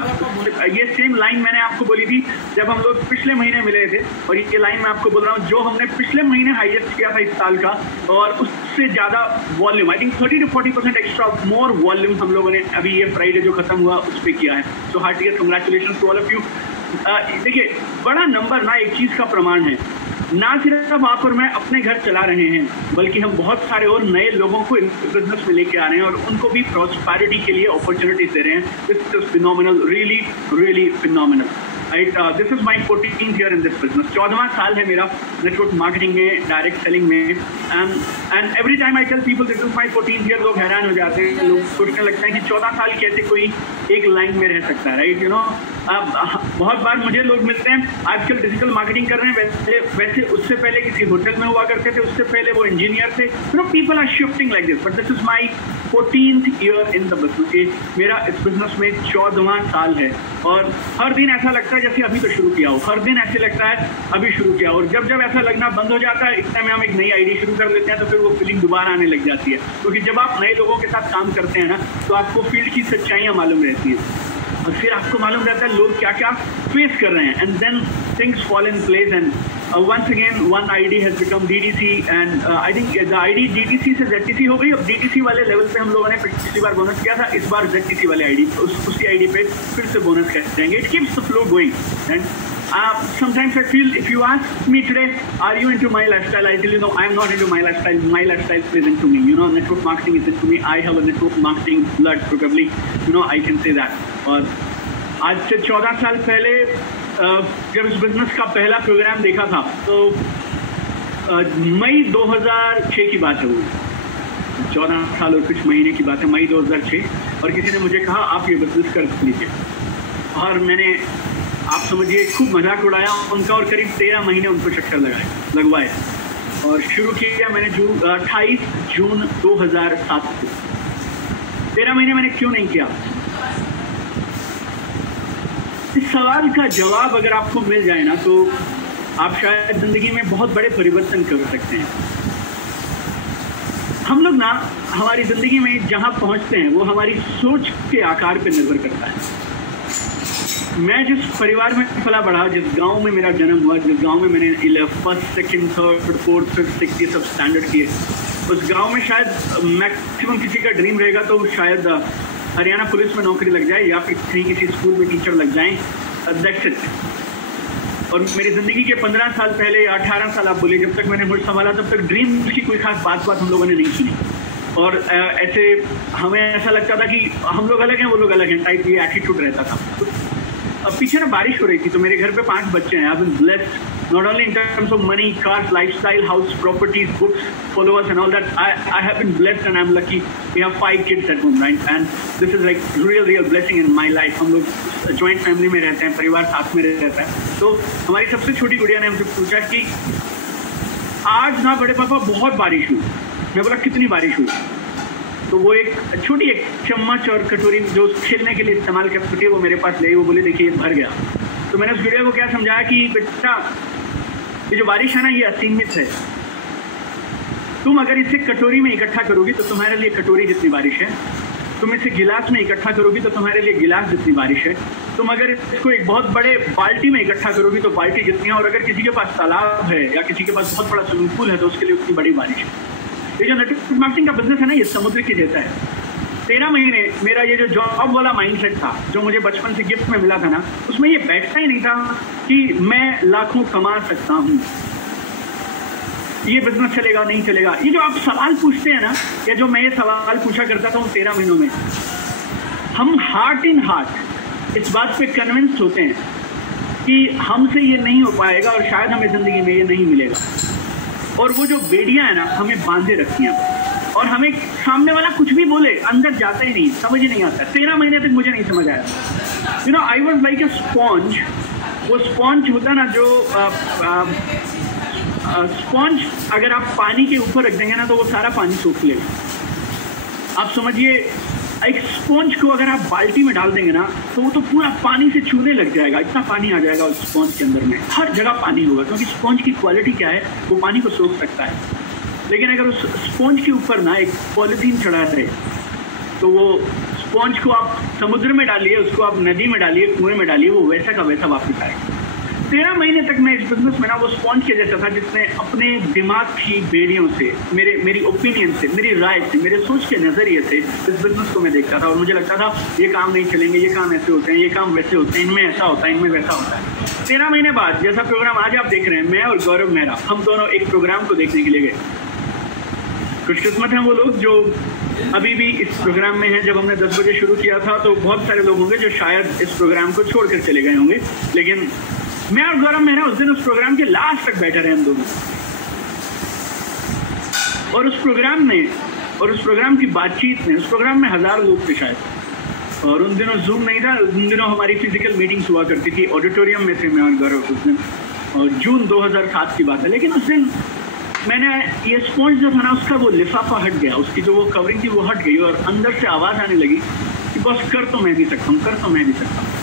ये सेम लाइन मैंने आपको बोली थी जब हम लोग पिछले महीने मिले थे और ये लाइन मैं आपको बोल रहा हूँ जो हमने पिछले महीने हाईएस्ट किया था इस साल का और उससे ज़्यादा volume, I think 30 to 40% extra more volume हम लोगों ने अभी ये फ्राइडे जो खत्म हुआ उस पर किया है. So heartiest congratulation to all of you. देखिए, बड़ा नंबर ना एक चीज़ का प्रमाण है. ना सिर्फ आप और मैं अपने घर चला रहे हैं बल्कि हम बहुत सारे और नए लोगों को इस बिजनेस में लेके आ रहे हैं और उनको भी प्रॉस्पेरिटी के लिए अपॉर्चुनिटीज दे रहे हैं. This is phenomenal, really phenomenal. This is my 14th year in this business. 14वां साल है मेरा नेटवर्क मार्केटिंग में, डायरेक्ट सेलिंग में. And every time I tell people this is my 14th year, लोग हैरान हो जाते हैं, लोग सोचने लगते हैं कि 14 साल कैसे कोई एक लाइन में रह सकता है, राइट? यू नो, बहुत बार मुझे लोग मिलते हैं आजकल डिजिटल मार्केटिंग कर रहे हैं, वैसे उससे पहले किसी होटल में हुआ करते थे, उससे पहले वो इंजीनियर थे. You know, people are shifting like this, but this is my 14th year in the business. मेरा इस बिजनेस में 14वां साल है और हर दिन ऐसा लगता है जैसे अभी तो शुरू किया हो, हर दिन ऐसे लगता है अभी शुरू किया. और जब ऐसा लगना बंद हो जाता है, इतने में हम एक नई आईडी शुरू कर लेते हैं तो फिर वो फीलिंग दोबारा आने लग जाती है. क्योंकि जब आप नए लोगों के साथ काम करते हैं ना तो आपको फील्ड की सच्चाइयाँ मालूम रहती हैं और फिर आपको मालूम रहता है लोग क्या क्या फेस कर रहे हैं. And then things fall in place and once again one ID has become DTC and I think the ID DTC से ZTC हो गई. अब DTC वाले लेवल पे हम लोगों ने पिछली बार बोनस किया था, इस बार ZTC वाले ID उसी ID पे फिर से बोनस करेंगे. It keeps the flow going and sometimes I feel if you ask me today are you into my lifestyle, I tell you no, I am not into my lifestyle. My lifestyle is into me. You know, network marketing is into me. I have a network marketing blood probably. You know, I can say that. और आज से 14 साल पहले जब इस business का पहला programme देखा था तो मई 2006 की बात है, वो 14 साल और कुछ महीने की बात है, मई 2006. और किसी ने मुझे कहा आप ये बिजनेस कर लीजिए और मैंने, आप समझिए, खूब मजाक उड़ाया उनका और करीब 13 महीने उनको चक्कर लगवाए और शुरू किया मैंने 28 जून 2007 को. 13 महीने मैंने क्यों नहीं किया? इस सवाल का जवाब अगर आपको मिल जाए ना तो आप शायद जिंदगी में बहुत बड़े परिवर्तन कर सकते हैं. हम लोग ना हमारी जिंदगी में जहां पहुंचते हैं वो हमारी सोच के आकार पर निर्भर करता है. मैं जिस परिवार में पला बढ़ा, जिस गांव में मेरा जन्म हुआ, जिस गांव में मैंने 1st, 2nd, 3rd, 4th, 5th, 6th ये सब स्टैंडर्ड किए, उस गांव में शायद मैक्सिमम किसी का ड्रीम रहेगा तो शायद हरियाणा पुलिस में नौकरी लग जाए या फिर किसी स्कूल में टीचर लग जाएं. That's it. और मेरी ज़िंदगी के 15 साल पहले या 18 साल आप बोलिए, जब तक मैंने मुझ संभाला तब तक ड्रीम की कोई खास बात हम लोगों ने नहीं सुनी. और ऐसे हमें ऐसा लगता था कि हम लोग अलग हैं, वो लोग अलग हैं टाइप ये एटीट्यूड रहता था. अब पीछे ना बारिश हो रही थी तो मेरे घर पे 5 बच्चे हैं. आई am blessed not only in terms of money, cars, lifestyle, house, properties, books, followers and all that. I have been blessed and I'm lucky. We have 5 kids at home, right? And this is like real blessing in my life. हम लोग joint family में रहते हैं, परिवार साथ में रहता है. तो हमारी सबसे छोटी गुड़िया ने हमसे पूछा कि आज ना बड़े पापा बहुत बारिश हुई. मैं बोला कितनी बारिश हुई? तो वो एक छोटी एक चम्मच और कटोरी जो खेलने के लिए इस्तेमाल करती थी वो मेरे पास ले, वो बोले देखिए भर गया. तो मैंने उस गुड़िया को क्या समझाया कि बेटा ये जो बारिश है ना ये असीमित है. तुम अगर इसे कटोरी में इकट्ठा करोगी तो तुम्हारे लिए कटोरी जितनी बारिश है. तुम इसे गिलास में इकट्ठा करोगी तो तुम्हारे लिए गिलास जितनी बारिश है. तुम अगर इसको एक बहुत बड़े बाल्टी में इकट्ठा करोगी तो बाल्टी जितनी है. और अगर किसी के पास तालाब है या किसी के पास बहुत बड़ा स्विमिंग पूल है तो उसके लिए उतनी बड़ी बारिश है. ये जो नेटवर्क मार्केटिंग का बिजनेस है ना ये समुद्र के जैसा है. 13 महीने मेरा ये जो जॉब वाला माइंडसेट था जो मुझे बचपन से गिफ्ट में मिला था ना, उसमें ये बैठता ही नहीं था कि मैं लाखों कमा सकता हूँ, ये बिजनेस चलेगा नहीं चलेगा. ये जो आप सवाल पूछते हैं ना, या जो मैं ये सवाल पूछा करता था उन 13 महीनों में, हम हार्ट इन हार्ट इस बात पे कन्विंस होते हैं कि हमसे ये नहीं हो पाएगा और शायद हमें जिंदगी में ये नहीं मिलेगा. और वो जो बेड़ियां है ना हमें बांधे रखती हैं और हमें सामने वाला कुछ भी बोले अंदर जाता ही नहीं, समझ ही नहीं आता. 13 महीने तक मुझे नहीं समझ आया. You know I was like a sponge. वो स्पॉन्ज होता ना जो स्पॉन्ज अगर आप पानी के ऊपर रख देंगे ना तो वो सारा पानी सोख लेगा. आप समझिए एक स्पॉन्ज को अगर आप बाल्टी में डाल देंगे ना तो वो तो पूरा पानी से छूने लग जाएगा. इतना पानी आ जाएगा उस स्पॉन्ज के अंदर में, हर जगह पानी होगा क्योंकि स्पॉन्ज की क्वालिटी क्या है, वो पानी को सोख सकता है. लेकिन अगर उस स्पॉन्ज के ऊपर ना एक पॉलिथीन चढ़ा है तो वो स्पॉन्ज को आप समुद्र में डालिए, उसको आप नदी में डालिए, कुएं में डालिए, वो वैसा का वैसा वापस आएगा. 13 महीने तक मैं इस बिजनेस में ना वो स्पॉन्ज के जैसा था जिसने अपने दिमाग की बेड़ियों से, मेरी ओपिनियन से, मेरी राय से, मेरे सोच के नजरिए से इस बिजनेस को मैं देखता था. और मुझे लगता था ये काम नहीं चलेंगे, ये काम ऐसे होते हैं, ये काम वैसे होते हैं, इनमें ऐसा होता है, इनमें वैसा होता है. 13 महीने बाद जैसा प्रोग्राम आज आप देख रहे हैं, मैं और गौरव मेहरा हम दोनों एक प्रोग्राम को देखने के लिए गए. खुशकिस्मत हैं वो लोग जो अभी भी इस प्रोग्राम में हैं. जब हमने 10 बजे शुरू किया था तो बहुत सारे लोग होंगे जो शायद इस प्रोग्राम को छोड़कर चले गए होंगे, लेकिन मैं और गौरव मेहरा उस दिन उस प्रोग्राम के लास्ट तक बैठे रहे हम दोनों. और उस प्रोग्राम में और उस प्रोग्राम की बातचीत में, उस प्रोग्राम में 1000 लोग थे शायद. और उन दिनों जूम नहीं था, उन दिनों हमारी फिजिकल मीटिंग्स हुआ करती थी. ऑडिटोरियम में थे मैं और गौरव उस दिन, और जून 2007 की बात है. लेकिन उस दिन मैंने ये स्पॉन्ज जो था ना उसका वो लिफाफा हट गया, उसकी जो वो कवरिंग थी वो हट गई और अंदर से आवाज़ आने लगी कि बस कर तो मैं भी सकता हूँ, कर तो मैं भी सकता हूँ.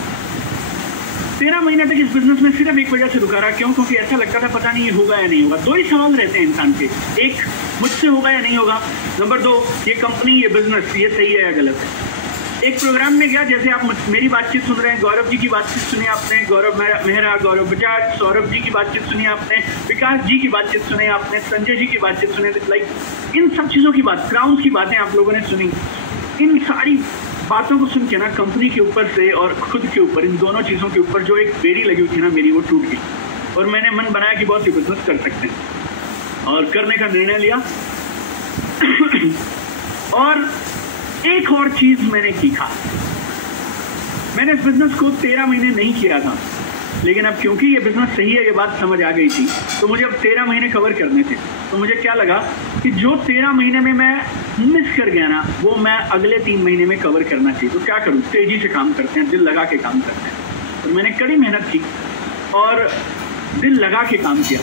13 महीने तक इस बिजनेस में सिर्फ एक वजह से रुका रहा. क्यों? क्योंकि ऐसा लगता था पता नहीं ये होगा या नहीं होगा. 2 ही सवाल रहते हैं इंसान के, एक मुझसे होगा या नहीं होगा, नंबर 2 ये कंपनी, ये बिजनेस, ये सही है या गलत है. एक प्रोग्राम में गया, जैसे आप मेरी बातचीत सुन रहे हैं, गौरव जी की बातचीत सुनी आपने, गौरव मेहरा, गौरव बजाज, सौरभ जी की बातचीत सुनी आपने, विकास जी की बातचीत सुनी आपने, संजय जी की बातचीत सुनी. लाइक इन सब चीज़ों की बात, क्राउन की बातें आप लोगों ने सुनी. इन सारी बातों को सुन के ना कंपनी के ऊपर से और खुद के ऊपर, इन दोनों चीज़ों के ऊपर जो एक बेड़ी लगी हुई थी ना मेरी, वो टूट गई. और मैंने मन बनाया कि बहुत ही बिजनेस कर सकते हैं और करने का निर्णय लिया. और एक और चीज मैंने सीखा. मैंने इस बिजनेस को 13 महीने नहीं किया था, लेकिन अब क्योंकि ये बिजनेस सही है ये बात समझ आ गई थी तो मुझे अब 13 महीने कवर करने थे. तो मुझे क्या लगा कि जो 13 महीने में मैं मिस कर गया ना वो मैं अगले 3 महीने में कवर करना चाहिए. तो क्या करूँ, तेजी से काम करते हैं, दिल लगा के काम करते हैं. और मैंने कड़ी मेहनत की और दिल लगा के काम किया.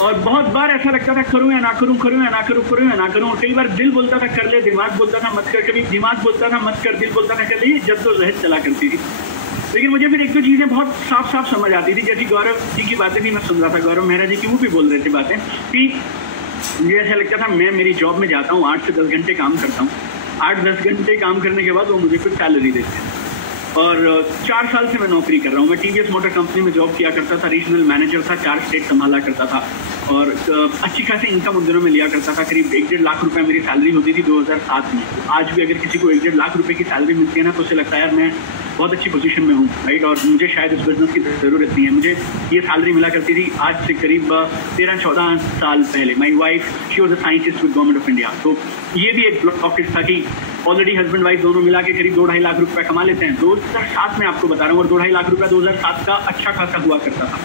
और बहुत बार ऐसा लगता था करूं या ना करूं, करूं या ना करूं, करूं या ना करूं. और कई बार दिल बोलता था कर ले, दिमाग बोलता था मत कर. कभी दिमाग बोलता था मत कर, दिल बोलता था कर ले. ये जद्दोजहद चला करती थी. लेकिन मुझे फिर एक दो चीज़ें बहुत साफ साफ समझ आती थी. जैसे गौरव जी की बातें भी मैं सुन रहा था, गौरव मेहरा जी की वो भी बोल रहे थे बातें कि मुझे ऐसा लगता था मैं मेरी जॉब में जाता हूँ, 8 से 10 घंटे काम करता हूँ. 8-10 घंटे काम करने के बाद वो मुझे कुछ सैलरी देते हैं. और 4 साल से मैं नौकरी कर रहा हूँ. मैं टीवीएस मोटर कंपनी में जॉब किया करता था, रीजनल मैनेजर था, 4 स्टेट संभाला करता था और अच्छी खासी इनकम उन दिनों में लिया करता था. करीब 1-1.5 लाख रुपए मेरी सैलरी होती थी 2007 में. आज भी अगर किसी को 1-1.5 लाख रुपए की सैलरी मिलती है ना तो उसे लगता है यार मैं बहुत अच्छी पोजीशन में हूँ, राइट. और मुझे शायद इस बिजनेस की ज़रूरत नहीं है. मुझे ये सैलरी मिला करती थी आज से करीब 13-14 साल पहले. My wife she was a scientist with government of India. तो ये भी एक ब्लॉकेज था कि ऑलरेडी हस्बैंड वाइफ दोनों मिला के करीब 2-2.5 लाख रुपए कमा लेते हैं. 2007 में आपको बता रहा हूँ. और 2-2.5 लाख रुपया 2007 का अच्छा खासा हुआ करता था.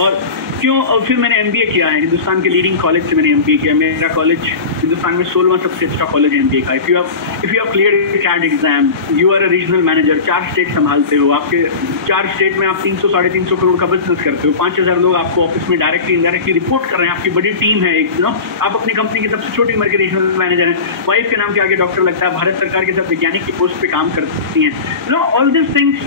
और क्यों? और फिर मैंने MBA किया है हिंदुस्तान के लीडिंग कॉलेज से मैंने MBA किया। मेरा कॉलेज हिंदुस्तान में 16वां सबसे अच्छा कॉलेज है MBA का। If you have cleared CAT exam, you are a regional manager, 4 state संभालते हो, आपके 4 स्टेट में आप 300-350 करोड़ का बिजनेस करते हो, 5000 लोग आपको ऑफिस में डायरेक्टली इनडायरेक्टली रिपोर्ट कर रहे हैं, आपकी बड़ी टीम है एक, आप अपनी कंपनी की सबसे छोटी उम्र के रीजनल मैनेजर हैं, वाइफ के नाम के आगे डॉक्टर लगता है, भारत सरकार के साथ वैज्ञानिक की पोस्ट पे काम करती हैं। ऑल दिस थिंग्स,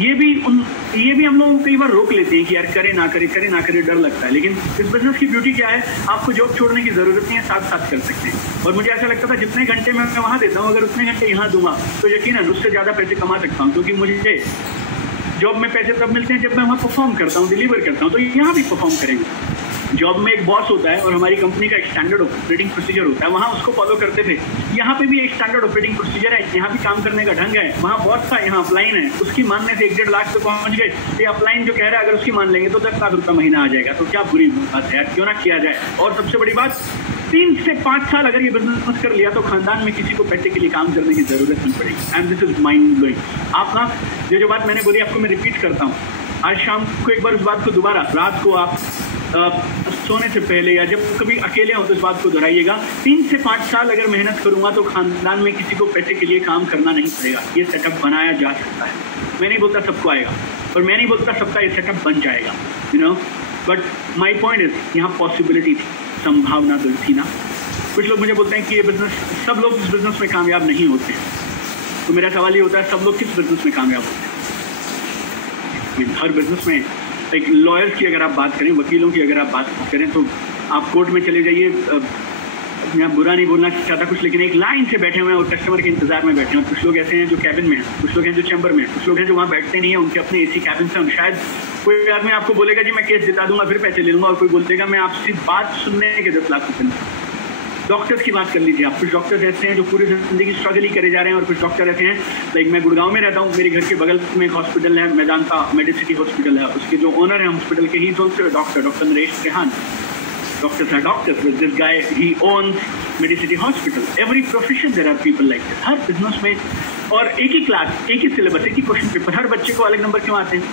ये भी हम लोग कई बार रोक लेते हैं कि यार करे ना करे, डर लगता है। लेकिन इस बिजनेस की ब्यूटी क्या है, आपको जॉब छोड़ने की जरूरत नहीं है, साथ साथ कर सकते हैं। और मुझे ऐसा लगता था जितने घंटे मैं वहां देता हूँ, अगर उतने घंटे यहाँ दूंगा तो यकीनन उससे ज्यादा पैसे कमा सकता हूँ, क्योंकि मुझे जॉब में पैसे तब मिलते हैं जब मैं वहाँ परफॉर्म करता हूँ, डिलीवर करता हूँ। तो यहाँ भी परफॉर्म करेंगे। जॉब में एक बॉस होता है और हमारी कंपनी का एक स्टैंडर्ड ऑपरेटिंग प्रोसीजर होता है, वहाँ उसको फॉलो करते थे। यहाँ पे भी एक स्टैंडर्ड ऑपरेटिंग प्रोसीजर है, यहाँ भी काम करने का ढंग है। वहाँ बॉस था, यहाँ अपलाइन है, उसकी मानने से 1-1.5 लाख पे पहुंच गए। ये अपलाइन जो कह रहा है अगर उसकी मान लेंगे तो 10 लाख रुपया महीना आ जाएगा। तो क्या बुरी बात है यार, क्यों ना किया जाए। और सबसे बड़ी बात, 3 से 5 साल अगर ये बिजनेस कर लिया तो खानदान में किसी को पैसे के लिए काम करने की जरूरत नहीं पड़ेगी। And this is mind blowing. आप ना जो बात मैंने बोली आपको मैं रिपीट करता हूँ, आज शाम को एक बार उस बात को दोबारा, रात को आप सोने से पहले या जब कभी अकेले हो तो इस बात को दोहराइएगा। 3 से 5 साल अगर मेहनत करूंगा तो खानदान में किसी को पैसे के लिए काम करना नहीं पड़ेगा। ये सेटअप बनाया जा सकता है। मैं नहीं बोलता सबको आएगा और मैं नहीं बोलता सबका ये सेटअप बन जाएगा, बट माई पॉइंट इज यहाँ पॉसिबिलिटी थी, संभावना तो थी ना। कुछ लोग मुझे बोलते हैं कि ये बिजनेस, सब लोग इस बिजनेस में कामयाब नहीं होते। तो मेरा सवाल ये होता है, सब लोग किस बिजनेस में कामयाब होते हैं? हर बिजनेस में एक लॉयर्स की अगर आप बात करें, वकीलों की अगर आप बात करें, तो आप कोर्ट में चले जाइए, मैं बुरा नहीं बोलना चाहता कुछ, लेकिन एक लाइन से बैठे हुए हैं और कस्टमर के इंतजार में बैठे हैं। कुछ लोग ऐसे हैं जो कैबिन में हैं, कुछ लोग हैं जो चैम्बर में हैं, कुछ लोग हैं जो वहाँ बैठते नहीं है, उनके अपने AC कैबिन से। शायद कोई आदमी आपको बोलेगा जी मैं केस जिता दूंगा फिर पैसे ले लूंगा, और कोई बोलेगा मैं आपसे बात सुनने के 10 लाख रुपये। डॉक्टर्स की बात कर लीजिए आप। कुछ डॉक्टर्स ऐसे हैं जो पूरी जिंदगी स्ट्रगल ही करे जा रहे हैं, और कुछ डॉक्टर ऐसे हैं, लाइक मैं गुड़गांव में रहता हूँ, मेरे घर के बगल में एक हॉस्पिटल है, मेदांता मेडिसिटी हॉस्पिटल है, उसके जो ओनर है हॉस्पिटल के, he is also doctor Naresh Trehan. Doctors are doctors, but this guy, he owns Medicity Hospital. Every profession there are people like this. Her business में, और एक ही क्लास, एक ही सिलेबस, एक ही क्वेश्चन पेपर, हर बच्चे को अलग नंबर क्यों आते हैं?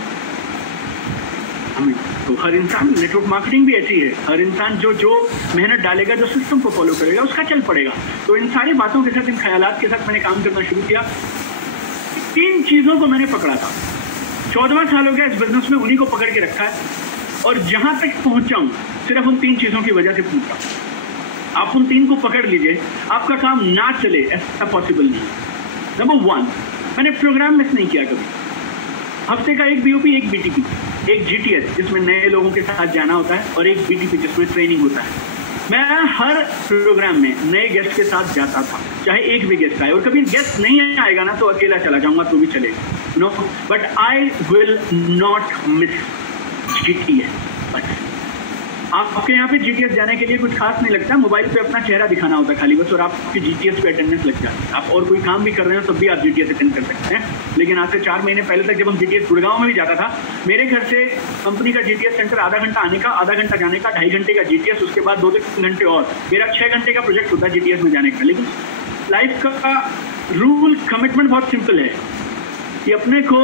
तो हर इंसान, नेटवर्क मार्केटिंग भी ऐसी है, हर इंसान जो मेहनत डालेगा, जो सिस्टम को फॉलो करेगा, उसका चल पड़ेगा। तो इन सारी बातों के साथ, इन ख्यालात के साथ मैंने काम करना शुरू किया। 3 चीजों को मैंने पकड़ा था। 14वां साल हो गया इस बिजनेस में, उन्हीं को पकड़ के रखा है, और जहां तक पहुंचा हूं सिर्फ उन 3 चीजों की वजह से पहुंचा। आप उन 3 को पकड़ लीजिए, आपका काम ना चले ऐसा पॉसिबल नहीं। नंबर 1, मैंने प्रोग्राम मिस नहीं किया कभी। हफ्ते का एक BOP, एक BTP, एक GTS जिसमें नए लोगों के साथ जाना होता है, और एक BTP जिसमें ट्रेनिंग होता है। मैं हर प्रोग्राम में नए गेस्ट के साथ जाता था, चाहे एक भी गेस्ट आए, और कभी गेस्ट नहीं आएगा ना तो अकेला चला जाऊंगा तो भी चलेगा, but I will not miss GTS। But आपके यहाँ पे GTS जाने के लिए कुछ खास नहीं लगता, मोबाइल पे अपना चेहरा दिखाना होता है खाली बस, और आपकी GTS पे अटेंडेंस लग जाती है। आप और कोई काम भी कर रहे हो तब भी आप GTS अटेंड कर सकते हैं। लेकिन आज से 4 महीने पहले तक जब हम GTS गुड़गांव में भी जाता था, मेरे घर से कंपनी का GTS सेंटर आधा घंटा आने का, आधा घंटा जाने का, 2.5 घंटे का GTS, उसके बाद 2-3 घंटे और, मेरा 6 घंटे का प्रोजेक्ट होता है GTS में जाने का। लेकिन लाइफ का रूल, कमिटमेंट बहुत सिंपल है कि अपने को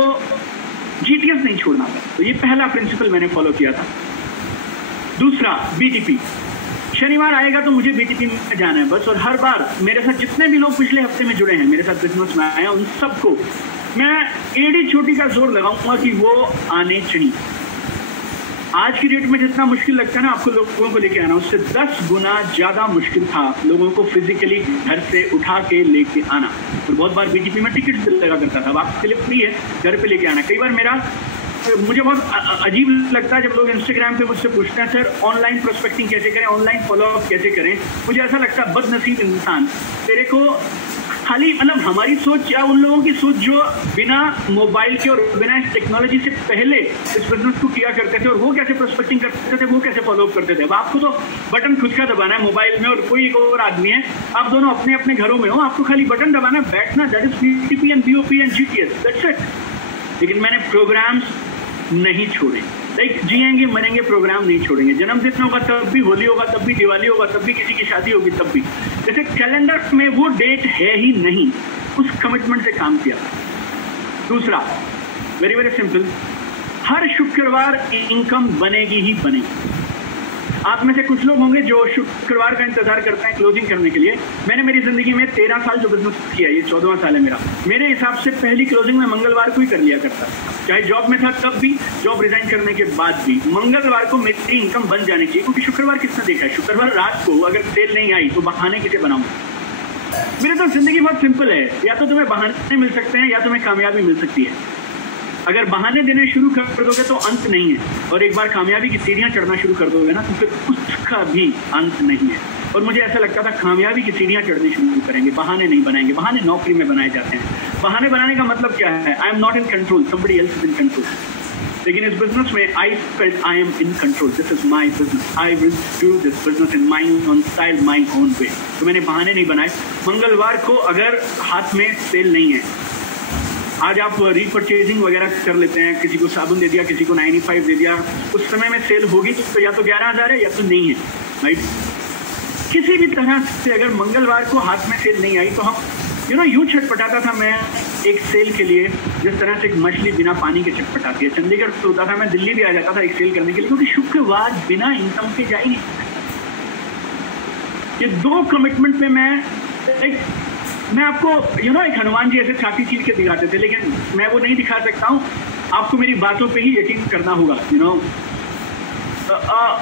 GTS नहीं छोड़ना था। तो ये पहला प्रिंसिपल मैंने फॉलो किया था। दूसरा, BTP। शनिवार आएगा तो मुझे BTP में जाना है बस, और हर बार मेरे साथ जितने भी लोग पिछले हफ्ते में जुड़े हैं, मेरे साथ बिजनेस में आए हैं, उन सबको मैं एड़ी छोटी का जोर लगाऊंगा कि वो आने चाहिए। आज की डेट में जितना मुश्किल लगता है ना आपको लोगों को लेके आना, उससे 10 गुना ज्यादा मुश्किल था लोगों को फिजिकली घर से उठा के लेके आना। और बहुत बार BTP में टिकट लगा करता था, आपके लिए फ्री है, घर पे लेके आना। कई बार मुझे बहुत अजीब लगता है जब लोग इंस्टाग्राम पे मुझसे पूछते हैं सर ऑनलाइन प्रोस्पेक्टिंग कैसे करें, ऑनलाइन फॉलोअप कैसे करें। मुझे ऐसा लगता है बदनसीब इंसान, तेरे को खाली मतलब हमारी सोच या उन लोगों की सोच जो बिना मोबाइल के और बिना इस टेक्नोलॉजी से पहले इस बिजनेस को किया करते थे, और वो कैसे प्रोस्पेक्टिंग करते थे, वो कैसे फॉलोअप करते थे। अब आपको तो बटन खुद का दबाना है मोबाइल में, और कोई एक और आदमी है, आप दोनों अपने अपने घरों में हो, आपको खाली बटन दबाना है, बैठना, that is BTP and BOP and GTS, that's it. लेकिन मैंने प्रोग्राम्स नहीं छोड़े, लाइक जिएंगे मरेंगे प्रोग्राम नहीं छोड़ेंगे। जन्मदिन होगा तब भी, होली होगा तब भी, दिवाली होगा तब भी, किसी की शादी होगी तब भी। जैसे कैलेंडर में वो डेट है ही नहीं, उस कमिटमेंट से काम किया। दूसरा, वेरी वेरी सिंपल, हर शुक्रवार इनकम बनेगी ही बनेगी। आप में से कुछ लोग होंगे जो शुक्रवार का इंतजार करते हैं क्लोजिंग करने के लिए। मैंने मेरी जिंदगी में 13 साल जो बिजनेस किया, ये 14वां साल है मेरा। मेरे हिसाब से पहली क्लोजिंग में मंगलवार को ही कर लिया करता, चाहे जॉब में था तब भी, जॉब रिजाइन करने के बाद भी। मंगलवार को मेरी इनकम बन जानी चाहिए, क्योंकि शुक्रवार किसने देखा है? शुक्रवार रात को अगर सेल नहीं आई तो बहाने किसे बनाऊंगा? मेरे तो जिंदगी बहुत सिंपल है, या तो तुम्हें बहाने मिल सकते हैं या तुम्हें कामयाबी मिल सकती है। अगर बहाने देने शुरू कर दोगे तो अंत नहीं है, और एक बार कामयाबी की सीढ़ियां चढ़ना शुरू कर दोगे ना तो फिर उसका भी अंत नहीं है। और मुझे ऐसा लगता था कामयाबी की सीढ़ियां चढ़नी शुरू करेंगे, बहाने नहीं बनाएंगे। बहाने नौकरी में बनाए जाते हैं। बहाने बनाने का मतलब क्या है? I am not in control, somebody else is in control. लेकिन इस बिजनेस में I felt I am in control, this is my business, I will do this business in my own style, my own way. तो मैंने बहाने नहीं बनाए। मंगलवार को अगर हाथ में सेल नहीं है, आज आप रीपरचेजिंग वगैरह कर लेते हैं, किसी को साबुन दे दिया, किसी को 95 दे दिया, उस समय में सेल होगी तो या तो 11,000 है या तो नहीं है, राइट? किसी भी तरह से अगर मंगलवार को हाथ में सेल नहीं आई तो हम यूं छटपटाता था मैं एक सेल के लिए, जिस तरह से एक मछली बिना पानी के छटपटाती है। चंडीगढ़ से होता था, मैं दिल्ली भी आ जाता था एक सेल करने के लिए, क्योंकि शुक्रवार बिना इनकम के जा ही नहीं। ये 2 कमिटमेंट में मैं आपको एक हनुमान जी ऐसे छाती चीर के दिखाते थे, लेकिन मैं वो नहीं दिखा सकता हूँ। आपको मेरी बातों पे ही यकीन करना होगा,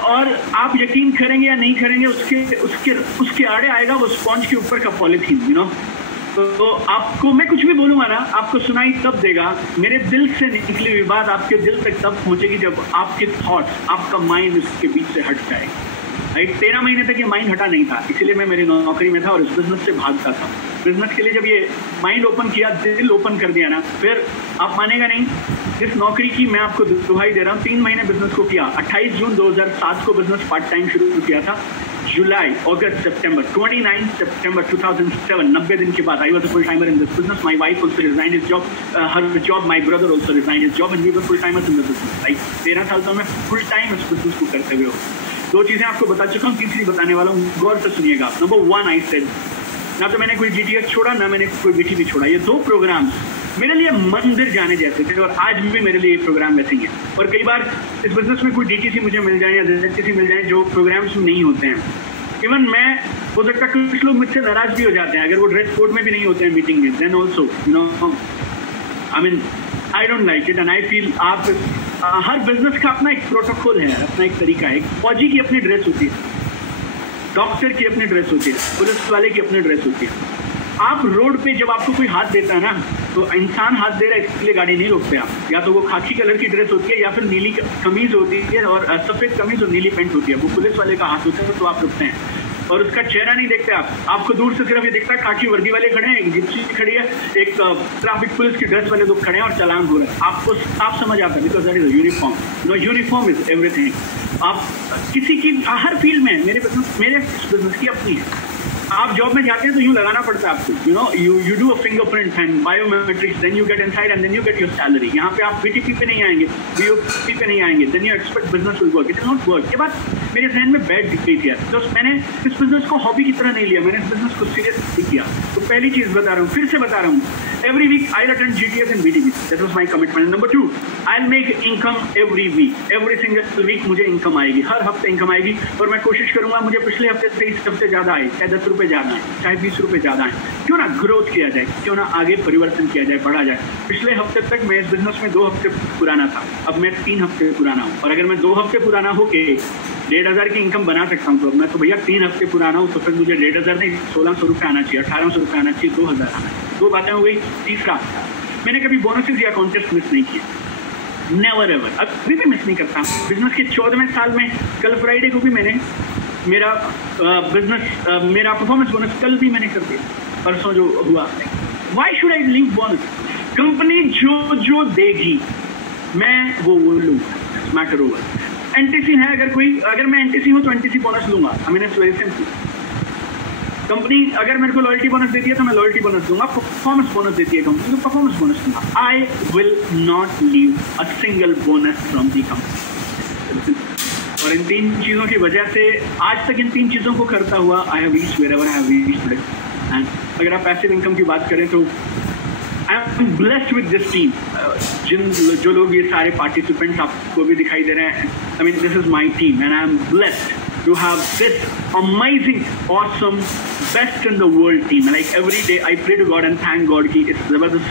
और आप यकीन करेंगे या नहीं करेंगे उसके आड़े आएगा वो स्पॉन्ज के ऊपर का पॉलिथीन। तो आपको मैं कुछ भी बोलूंगा ना, आपको सुनाई तब देगा। मेरे दिल से निकली हुई बात आपके दिल तक तब पहुंचेगी जब आपके थॉट्स, आपका माइंड उसके बीच से हट जाएगा। 13 महीने तक ये माइंड हटा नहीं था, इसीलिए मैं मेरी नौकरी में था और इस बिजनेस से भागता था। बिजनेस के लिए जब ये माइंड ओपन किया, दिल ओपन कर दिया ना, फिर आप मानेगा नहीं, इस नौकरी की मैं आपको दुहाई दे रहा हूँ। 3 महीने बिजनेस को किया। 28 जून 2007 को बिजनेस पार्ट टाइम शुरू किया था। जुलाई, अगस्त, सितंबर, 29 सितंबर 2007, 90 दिन के बाद, I was a full timer in this business. My wife also resigned his job, her job, my brother also resigned his job, and we were full timers in the business. Right, 13 साल तो मैं full time इस business को करते हुए हो। 2 चीजें आपको बता चुका हूँ, तीसरी बताने वाला हूँ, गौर से सुनिएगा। नंबर 1, आई सेड, ना तो मैंने कोई GTS छोड़ा, ना मैंने कोई BTP छोड़ा। ये 2 प्रोग्राम मेरे लिए मंदिर जाने जैसे थे, और आज भी मेरे लिए ये प्रोग्राम वैसे ही है। और कई बार इस बिजनेस में कोई DTC मुझे मिल जाए या ZTC मिल जाए जो प्रोग्राम्स में नहीं होते हैं। इवन मैं, हो सकता है कुछ लोग मुझसे नाराज भी हो जाते हैं अगर वो ड्रेस कोड में भी नहीं होते हैं मीटिंग में, then also I mean I don't like it, and I feel आप हर बिजनेस का अपना एक प्रोटोकॉल है, अपना एक तरीका है। एक फौजी की अपनी ड्रेस होती है, डॉक्टर की अपनी ड्रेस होती है, पुलिस वाले की अपनी ड्रेस होती है। आप रोड पे जब आपको कोई हाथ देता है ना, तो इंसान हाथ दे रहा है इसलिए गाड़ी नहीं रोकते आप। या तो वो खाकी कलर की ड्रेस होती है, या फिर नीली कमीज होती है और सफेद कमीज और नीली पैंट होती है, वो पुलिस वाले का हाथ होता है, तो आप रुकते हैं। और उसका चेहरा नहीं देखते आप, आपको दूर से सिर्फ ये दिखता है खाकी वर्दी वाले खड़े हैं, एक जिप्सी खड़ी है, एक ट्रैफिक पुलिस की ड्रेस वाले लोग खड़े हैं और चालान हो रहा है। आपको आप समझ आता है, because that is uniform. Uniform is everything. आप किसी की हर फील्ड में, मेरे बिजनेस की अपनी है। आप जॉब में जाते हैं तो यूं लगाना पड़ता है आपको, you do a fingerprint and biometrics, then you get inside and then you get your salary. यहाँ पे आप BTP पे नहीं आएंगे, BOP पे नहीं आएंगे, then you expect business will work. It is not work. ये बात मेरे जहन में बैठ दिख गई थी यार, तो मैंने इस बिजनेस को हॉबी की तरह नहीं लिया, मैंने इस बिजनेस को सीरियसली किया। तो पहली चीज बता रहा हूँ, फिर से बता रहा हूँ, every week I'll attend GTS and BTP. That was my commitment. And number 2, I'll make income every week. Every single week मुझे इनकम आएगी, हर हफ्ते इनकम आएगी। और मैं कोशिश करूंगा मुझे पिछले हफ्ते से इस हफ्ते ज्यादा आए, चाहे 10 रुपए ज्यादा आए, चाहे 20 रुपए ज्यादा आए, क्यों ना ग्रोथ किया जाए, क्यों ना आगे परिवर्तन किया जाए, बढ़ा जाए। पिछले हफ्ते तक मैं इस बिजनेस में 2 हफ्ते पुराना था, अब मैं 3 हफ्ते पुराना हूँ। और अगर मैं 2 हफ्ते पुराना होके 1,500 की इनकम बना सकता हूँ, तो मैं तो भैया 3 हफ्ते पुराना हूँ, तो फिर मुझे 1,500 नहीं 1,600 रुपये आना चाहिए, 1,800 रुपये आना चाहिए, 2,000 आना चाहिए। 2 बातें हो गई। तीसरा, मैंने कभी बोनसेस या कॉन्टेस्ट मिस नहीं किए, नेवर एवर, अभी भी मिस नहीं करता। बिजनेस के 14वें साल में कल फ्राइडे को भी मैंने मेरा मेरा परफॉर्मेंस बोनस कल भी मैंने कर दिया, परसों जो हुआ। Why should I leave bonus? Company जो देगी मैं वो लूंगा, मैटर ओवर। एनटीसी है, अगर मैं एनटीसी हूँ तो एनटीसी बोनस लूंगा। I mean it's very simple. Company अगर मेरे को लॉयल्टी बोनस देती है तो मैं लॉयल्टी बोनस दूंगा, परफॉर्मेंस बोनस देती है कंपनी तो परफॉर्मेंस बोनस दूंगा। आई will not leave a single bonus from the company. और इन 3 चीज़ों की वजह से आज तक इन 3 चीज़ों को करता हुआ I have reached wherever I have reached today. And अगर आप पैसिव इनकम की बात करें तो I am blessed with this team. जो लोग ये सारे पार्टिसिपेंट्स आपको भी दिखाई दे रहे हैं, I mean this is my team and I am blessed to have this amazing, awesome, best in the world team. Like every day I pray to God and thank God कि इस ज़बरदस्त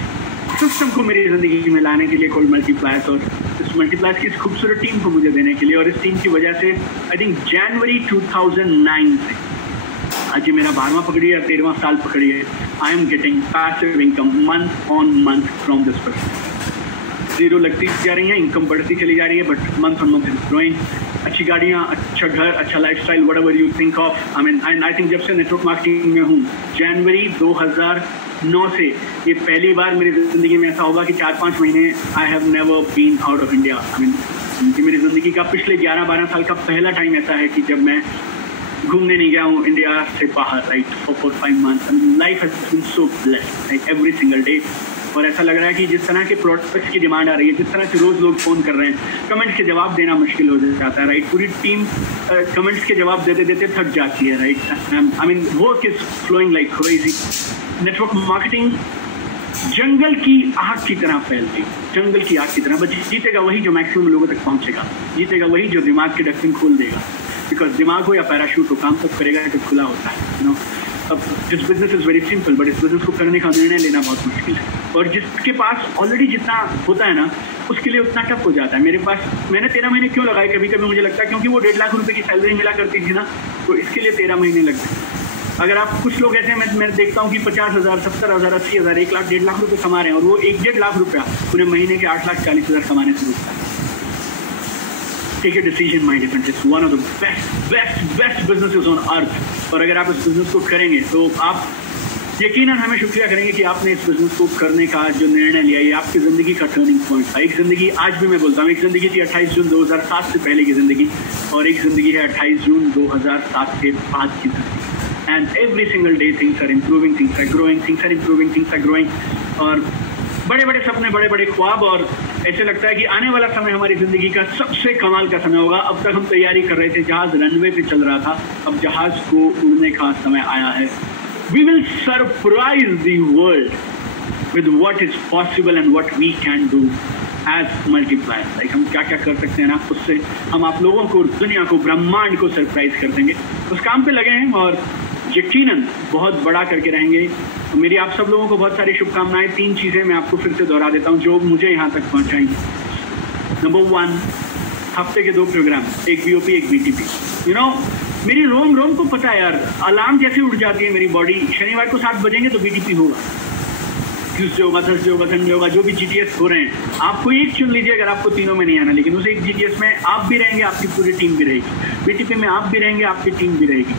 system को मेरी ज़िंदगी में लाने के लिए कॉल्ड मल्टीप्लायर्स, और इस मल्टीप्लायर्स की इस खूबसूरत टीम को मुझे देने के लिए, और इस टीम की वजह से आई थिंक जनवरी 2009 से आज ये मेरा 12वां पकड़िए या 13वां साल पकड़िए, I am getting passive income month on month from this person. Zero लगती जा रही है, इनकम बढ़ती चली जा रही है, but month on month is growing. अच्छी गाड़ियाँ, अच्छा घर, अच्छा lifestyle, whatever you think of. I mean I think जब से नेटवर्क मार्केटिंग में हूँ जनवरी 2009 से, ये पहली बार मेरी ज़िंदगी में ऐसा होगा कि 4-5 महीने I have never been out of India. I mean ये मेरी ज़िंदगी का पिछले 11-12 साल का पहला टाइम ऐसा है कि जब मैं घूमने नहीं गया हूँ इंडिया से बाहर, right, for 4-5 months. Life has been so blessed, like every single day. और ऐसा लग रहा है कि जिस तरह के प्रोडक्ट्स की डिमांड आ रही है, जिस तरह से रोज़ लोग फ़ोन कर रहे हैं, कमेंट्स के जवाब देना मुश्किल हो जाता है, राइट. पूरी टीम कमेंट्स के जवाब देते देते थक जाती है, right. I mean work is flowing like crazy. Network marketing जंगल की आग की तरह फैलती, जंगल की आग की तरह. बस जीतेगा वही जो मैक्सिमम लोगों तक पहुँचेगा, जीतेगा वही जो दिमाग के ढक्कन खोल देगा. बिकॉज दिमाग हो या पैराशूट हो, काम तब करेगा जब खुला होता है, यू नो. अब this business is very simple, but इस बिजनेस को करने का निर्णय लेना बहुत मुश्किल है. और जिसके पास ऑलरेडी जितना होता है ना, उसके लिए उतना टफ हो जाता है. मेरे पास, मैंने 13 महीने क्यों लगाए, कभी कभी मुझे लगता है क्योंकि वो 1.5 लाख रुपए की सैलरी मिला करती थी ना, तो इसके लिए 13 महीने लगते हैं. अगर आप कुछ लोग ऐसे, मैं देखता हूँ कि 50,000, 70,000, 80,000, 1 लाख, 1.5 लाख रुपये कमा रहे हैं, और वो 1-1.5 लाख रुपया उन्हें महीने के 8,40,000 कमाने से रुकता है. Take a decision, my friends. It's one of the best businesses on earth. और अगर आप इस बिजनेस को करेंगे तो आप यकीनन हमें शुक्रिया करेंगे कि आपने इस बिजनेस को करने का जो निर्णय लिया, ये आपकी ज़िंदगी का टर्निंग पॉइंट था. एक ज़िंदगी, आज भी मैं बोलता हूँ, एक ज़िंदगी थी 28 जून 2007 से पहले की ज़िंदगी, और एक ज़िंदगी है 28 जून 2007 के बाद की ज़िंदगी. And every single day things are improving, things are growing, things are improving, things are growing. और बड़े बड़े सपने, बड़े बड़े ख्वाब, और ऐसे लगता है कि आने वाला समय हमारी ज़िंदगी का सबसे कमाल का समय होगा. अब तक हम तैयारी कर रहे थे, जहाज़ रनवे पे चल रहा था, अब जहाज़ को उड़ने का समय आया है. We will surprise the world with what is possible and what we can do as multiplier. Like हम क्या क्या कर सकते हैं ना, उससे हम आप लोगों को, दुनिया को, ब्रह्मांड को सरप्राइज कर देंगे. उस काम पे लगे हैं और यकीनन बहुत बड़ा करके रहेंगे. मेरी आप सब लोगों को बहुत सारी शुभकामनाएं. 3 चीज़ें मैं आपको फिर से दोहरा देता हूँ जो मुझे यहाँ तक पहुँचाएंगी. नंबर 1, हफ्ते के 2 प्रोग्राम, एक BOP, एक BTP. यू नो, मेरी रोम को पता है यार, अलार्म जैसे उठ जाती है मेरी बॉडी. शनिवार को 7 बजेंगे तो BTP होगा, ट्यूसडे होगा, थर्सडे होगा, संडे होगा, जो भी GTS हो रहे हैं. आपको एक चुन लीजिए अगर आपको तीनों में नहीं आना, लेकिन उस एक GTS में आप भी रहेंगे, आपकी पूरी टीम भी रहेगी. BTP में आप भी रहेंगे, आपकी टीम भी रहेगी.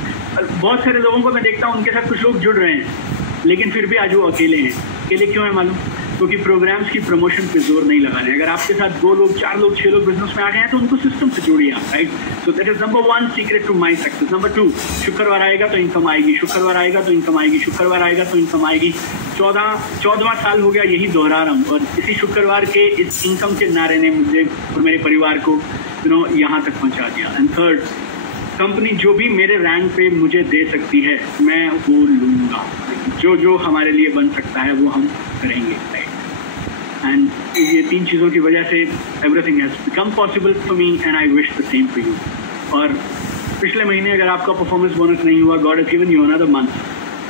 बहुत सारे लोगों को मैं देखता हूँ, उनके साथ कुछ लोग जुड़ रहे हैं, लेकिन फिर भी आज वो अकेले हैं. अकेले क्यों है मालूम? क्योंकि प्रोग्राम्स की प्रमोशन पे जोर नहीं लगा रहे. अगर आपके साथ 2 लोग, 4 लोग, 6 लोग बिजनेस में आ गए हैं तो उनको सिस्टम से जोड़िए आप, right. So that is number 1 secret to my success. Number 2, शुक्रवार आएगा तो इनकम आएगी, शुक्रवार आएगा तो इनकम आएगी, शुक्रवार आएगा तो इनकम आएगी. 14वां साल हो गया यही दोहरा रहा हूँ, और इसी शुक्रवार के इस इनकम के नारे ने मुझे और मेरे परिवार को यहाँ तक पहुँचा दिया. एंड 3rd, कंपनी जो भी मेरे रैंक पे मुझे दे सकती है मैं वो लूँगा. जो हमारे लिए बन सकता है वो हम करेंगे, राइट. एंड ये 3 चीज़ों की वजह से everything has become possible for me and I wish the same for you. और पिछले महीने अगर आपका परफॉर्मेंस बोनस नहीं हुआ, God has given you another month.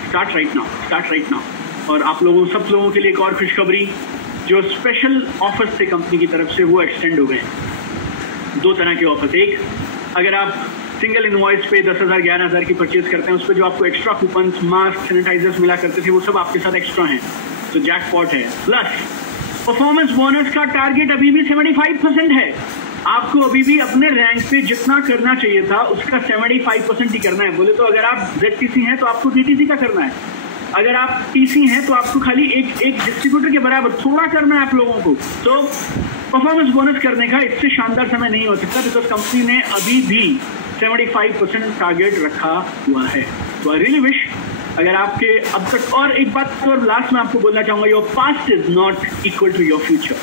Start right now. और आप लोगों, सब लोगों के लिए एक और खुशखबरी, जो स्पेशल ऑफर्स थे कंपनी की तरफ से वो एक्सटेंड हो गए. 2 तरह के ऑफर्स. एक, अगर आप सिंगल इनवॉइस पे 10,000, 11,000 की परचेज करते हैं, उस पर जो आपको एक्स्ट्रा कूपन, मास्क, सैनिटाइजर्स मिला करते थे, वो सब आपके साथ एक्स्ट्रा हैं, तो जैकपॉट है. प्लस परफॉर्मेंस बोनस का टारगेट अभी भी 75% है. आपको अभी भी अपने रैंक पे जितना करना चाहिए था उसका 75% ही करना है. बोले तो अगर आप ZTC हैं तो आपको DTC का करना है. अगर आप TC हैं तो आपको खाली एक डिस्ट्रीब्यूटर के बराबर थोड़ा करना है आप लोगों को. तो परफॉर्मेंस बोनस करने का इससे शानदार समय नहीं हो सकता, बिकॉज कंपनी ने अभी भी 75% टारगेट रखा हुआ है. तो आई रियली विश, अगर आपके अब तक, और एक बात और लास्ट में आपको बोलना चाहूँगा, your past is not equal to your future.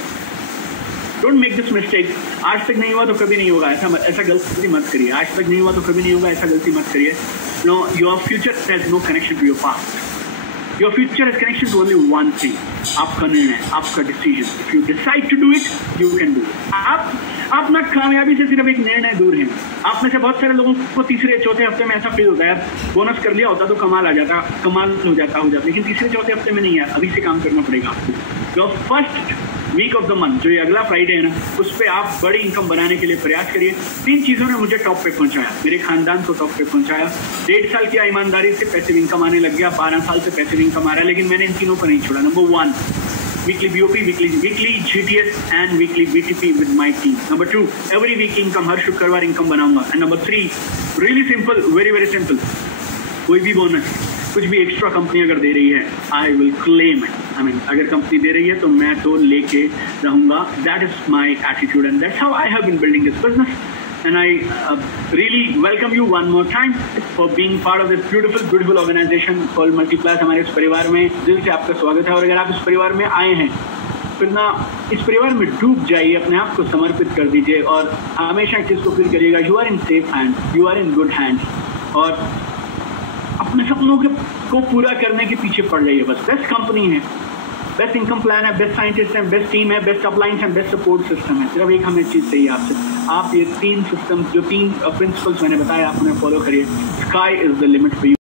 Don't make this mistake. आज तक नहीं हुआ तो कभी नहीं होगा, ऐसा गलती मत करिए. आज तक नहीं हुआ तो कभी नहीं होगा, ऐसा गलती मत करिए. No, your future has no connection to your past. Your future is connection to only one thing, आपका निर्णय, आपका decision. If you decide to do it you can do it. आप ना कामयाबी से सिर्फ एक निर्णय दूर हैं. आप में से बहुत सारे लोगों को तीसरे चौथे हफ्ते में ऐसा फील होता है बोनस कर लिया होता तो कमाल हो जाता, लेकिन तीसरे चौथे हफ्ते में नहीं यार, अभी से काम करना पड़ेगा आपको. Your first week of the month, जो ये अगला फ्राइडे है ना, उस पर आप बड़ी इनकम बनाने के लिए प्रयास करिए. 3 चीज़ों ने मुझे टॉप पे पहुंचाया, मेरे खानदान को टॉप पे पहुंचाया. 1.5 साल की ईमानदारी से पैसिव इनकम आने लग गया, 12 साल से पैसिव इनकम आ रहा है, लेकिन मैंने इन तीनों पर नहीं छोड़ा. Number 1, weekly BOP, weekly GTS and weekly BTP with my team. Number 2, every week income, हर शुक्रवार इनकम बनाऊंगा. And number 3, really simple, very simple, कोई भी बोनस, कुछ भी एक्स्ट्रा कंपनी अगर दे रही है, I will claim it. I mean अगर कंपनी दे रही है तो मैं तो लेके रहूंगा. That is my attitude and that's how I have been building this business. And I really welcome you one more time for being part of this beautiful organization called Multipliers. हमारे इस परिवार में दिल से आपका स्वागत है. और अगर आप इस परिवार में आए हैं फिर ना इस परिवार में डूब जाइए, अपने आप को समर्पित कर दीजिए और हमेशा इस चीज़ को फील करिएगा, you are in safe hand, you are in good hand. और अपने सपनों को पूरा करने के पीछे पड़ जाइए. बस बेस्ट कंपनी है, बेस्ट इनकम प्लान है, बेस्ट साइंटिस्ट है, बेस्ट टीम है, बेस्ट अपलाइंस है, बेस्ट सपोर्ट सिस्टम है. सिर्फ एक हमें चीज़ चाहिए आपसे, आप ये 3 सिस्टम, जो 3 प्रिंसिपल्स मैंने बताया, आप उन्हें फॉलो करिए. Sky is the limit for you.